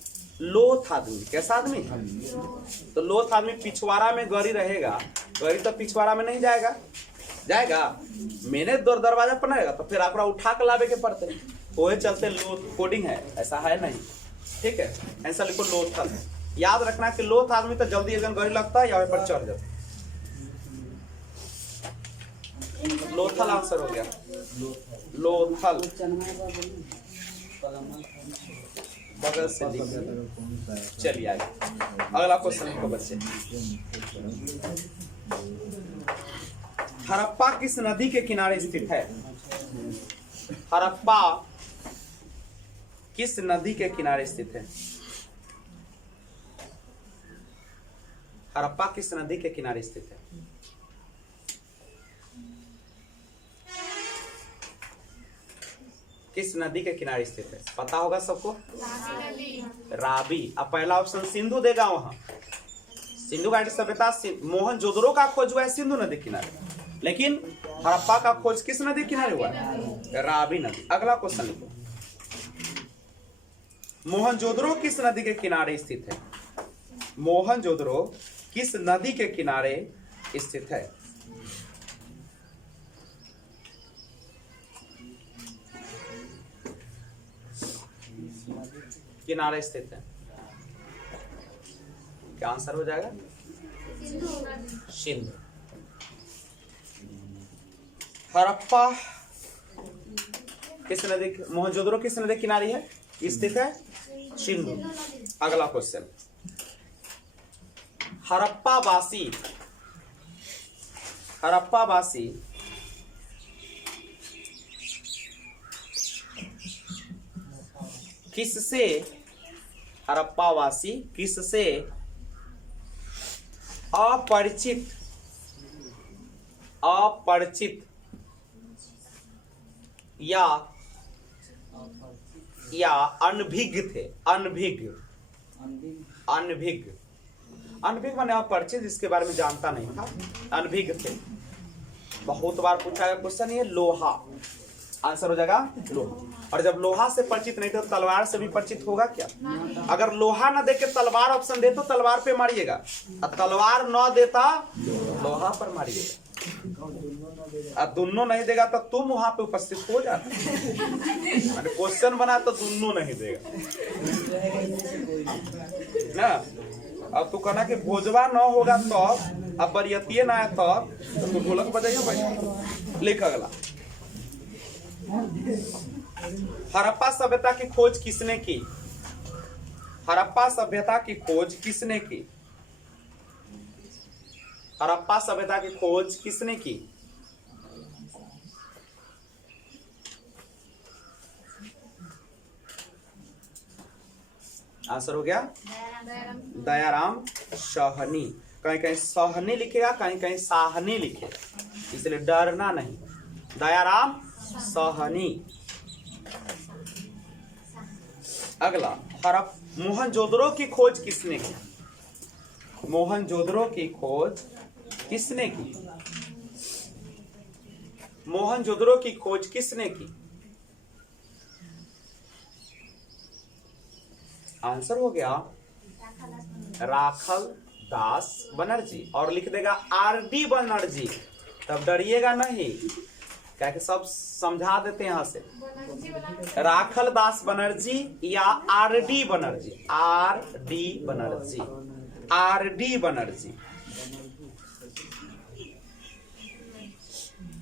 लोथ आदमी कैसा आदमी? तो लोथ आदमी पिछवाड़ा में गरी रहेगा। गरी तो पिछवाड़ा में नहीं जाएगा, जाएगा मैंने दरवाजा पर नहीं रहेगा, तो फिर आपको उठा के लावे के पड़ते। वही चलते लोथ कोडिंग है, ऐसा है नहीं। ठीक है, ऐसा लिखो लोथल। याद रखना कि लोथ आदमी तो जल्दी एकदम गरी लगता है या वहीं पर चढ़ जाता। लोथल आंसर हो गया। लोथल बगल से लिख। चलिए आगे अगला क्वेश्चन लिखो बच्चे। हड़प्पा किस नदी के किनारे स्थित है? हड़प्पा किस नदी के किनारे स्थित है? हड़प्पा किस नदी के किनारे स्थित है? किस नदी के किनारे स्थित है? पता होगा सबको? रावी। अब पहला ऑप्शन सिंधु देगा, वहां सिंधु घाटी सभ्यता मोहनजोदड़ो का खोज हुआ है सिंधु नदी किनारे, लेकिन हड़प्पा का खोज किस नदी किनारे हुआ है? रावी नदी। अगला क्वेश्चन लिखो, मोहनजोदड़ो किस नदी के किनारे स्थित है? मोहनजोदड़ो किस नदी के किनारे स्थित है? किनारे स्थित है। क्या आंसर हो जाएगा? सिंधु। हड़प्पा किस नदी, मोहनजोदड़ो किस नदी किनारे है स्थित है? सिंधु। अगला क्वेश्चन, हड़प्पावासी किससे हड़प्पावासी किससे अपरिचित या अनभिज्ञ थे। अनभिज्ञ माने अपरिचित, जिसके बारे में जानता नहीं था, अनभिज्ञ थे। बहुत बार पूछा गया क्वेश्चन, ये लोहा आंसर हो जाएगा लोहा। और जब लोहा से परिचित नहीं थे तो तलवार से भी परिचित होगा क्या? अगर लोहा न दे के तलवार ऑप्शन दे तो तलवार पे मारिएगा, और तलवार न देता लोहा पर मारिएगा। अब दोनों नहीं देगा तो तुम वहां पे उपस्थित हो जाते। मैंने क्वेश्चन बना तो दोनों नहीं देगा ना। अब तू कहना कि भोजवा न होगा तो, अब बरियतिये ना है तो तू ढोलक बजाइए भाई। लिख अगला। हड़प्पा सभ्यता की खोज किसने की? हड़प्पा सभ्यता की खोज किसने की? हड़प्पा सभ्यता की खोज किसने की? आंसर हो गया दयाराम साहनी। कहीं कहीं साहनी लिखेगा, कहीं कहीं साहनी लिखेगा, इसलिए डरना नहीं। दयाराम साहनी। अगला, मोहनजोदड़ो की खोज किसने की? मोहनजोदड़ो की खोज किसने की? मोहनजोदड़ो की खोज किसने की? आंसर हो गया राखल दास बनर्जी। और लिख देगा आरडी बनर्जी, तब डरिएगा नहीं, क्या कि सब समझा देते हैं यहाँ से। राखल दास बनर्जी या RD Banerjee? RD Banerjee, RD Banerjee.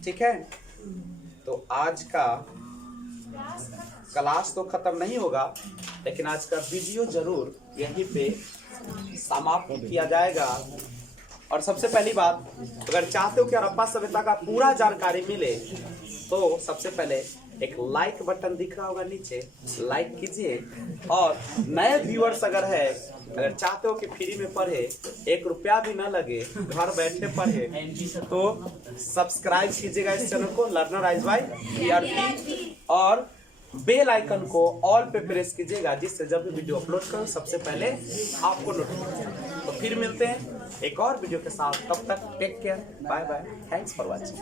ठीक है, तो आज का क्लास तो खत्म नहीं होगा, लेकिन आज का वीडियो जरूर यहीं पे समाप्त किया जाएगा। और सबसे पहली बात, अगर चाहते हो कि हड़प्पा सभ्यता का पूरा जानकारी मिले तो सबसे पहले एक लाइक बटन दिख रहा होगा नीचे, लाइक कीजिए। और नए व्यूअर्स अगर है, अगर चाहते हो कि फ्री में पढ़े, 1 रुपया भी ना लगे, घर बैठे पढ़े, तो सब्सक्राइब कीजिएगा इस चैनल को, लर्नर आइज बाय PRP, और बेल आइकन को ऑल पे प्रेस कीजिएगा, जिससे जब भी वीडियो अपलोड करूं सबसे पहले आपको नोटिफिकेशन। तो फिर मिलते हैं एक और वीडियो के साथ, तब तक take care, bye bye, thanks for watching.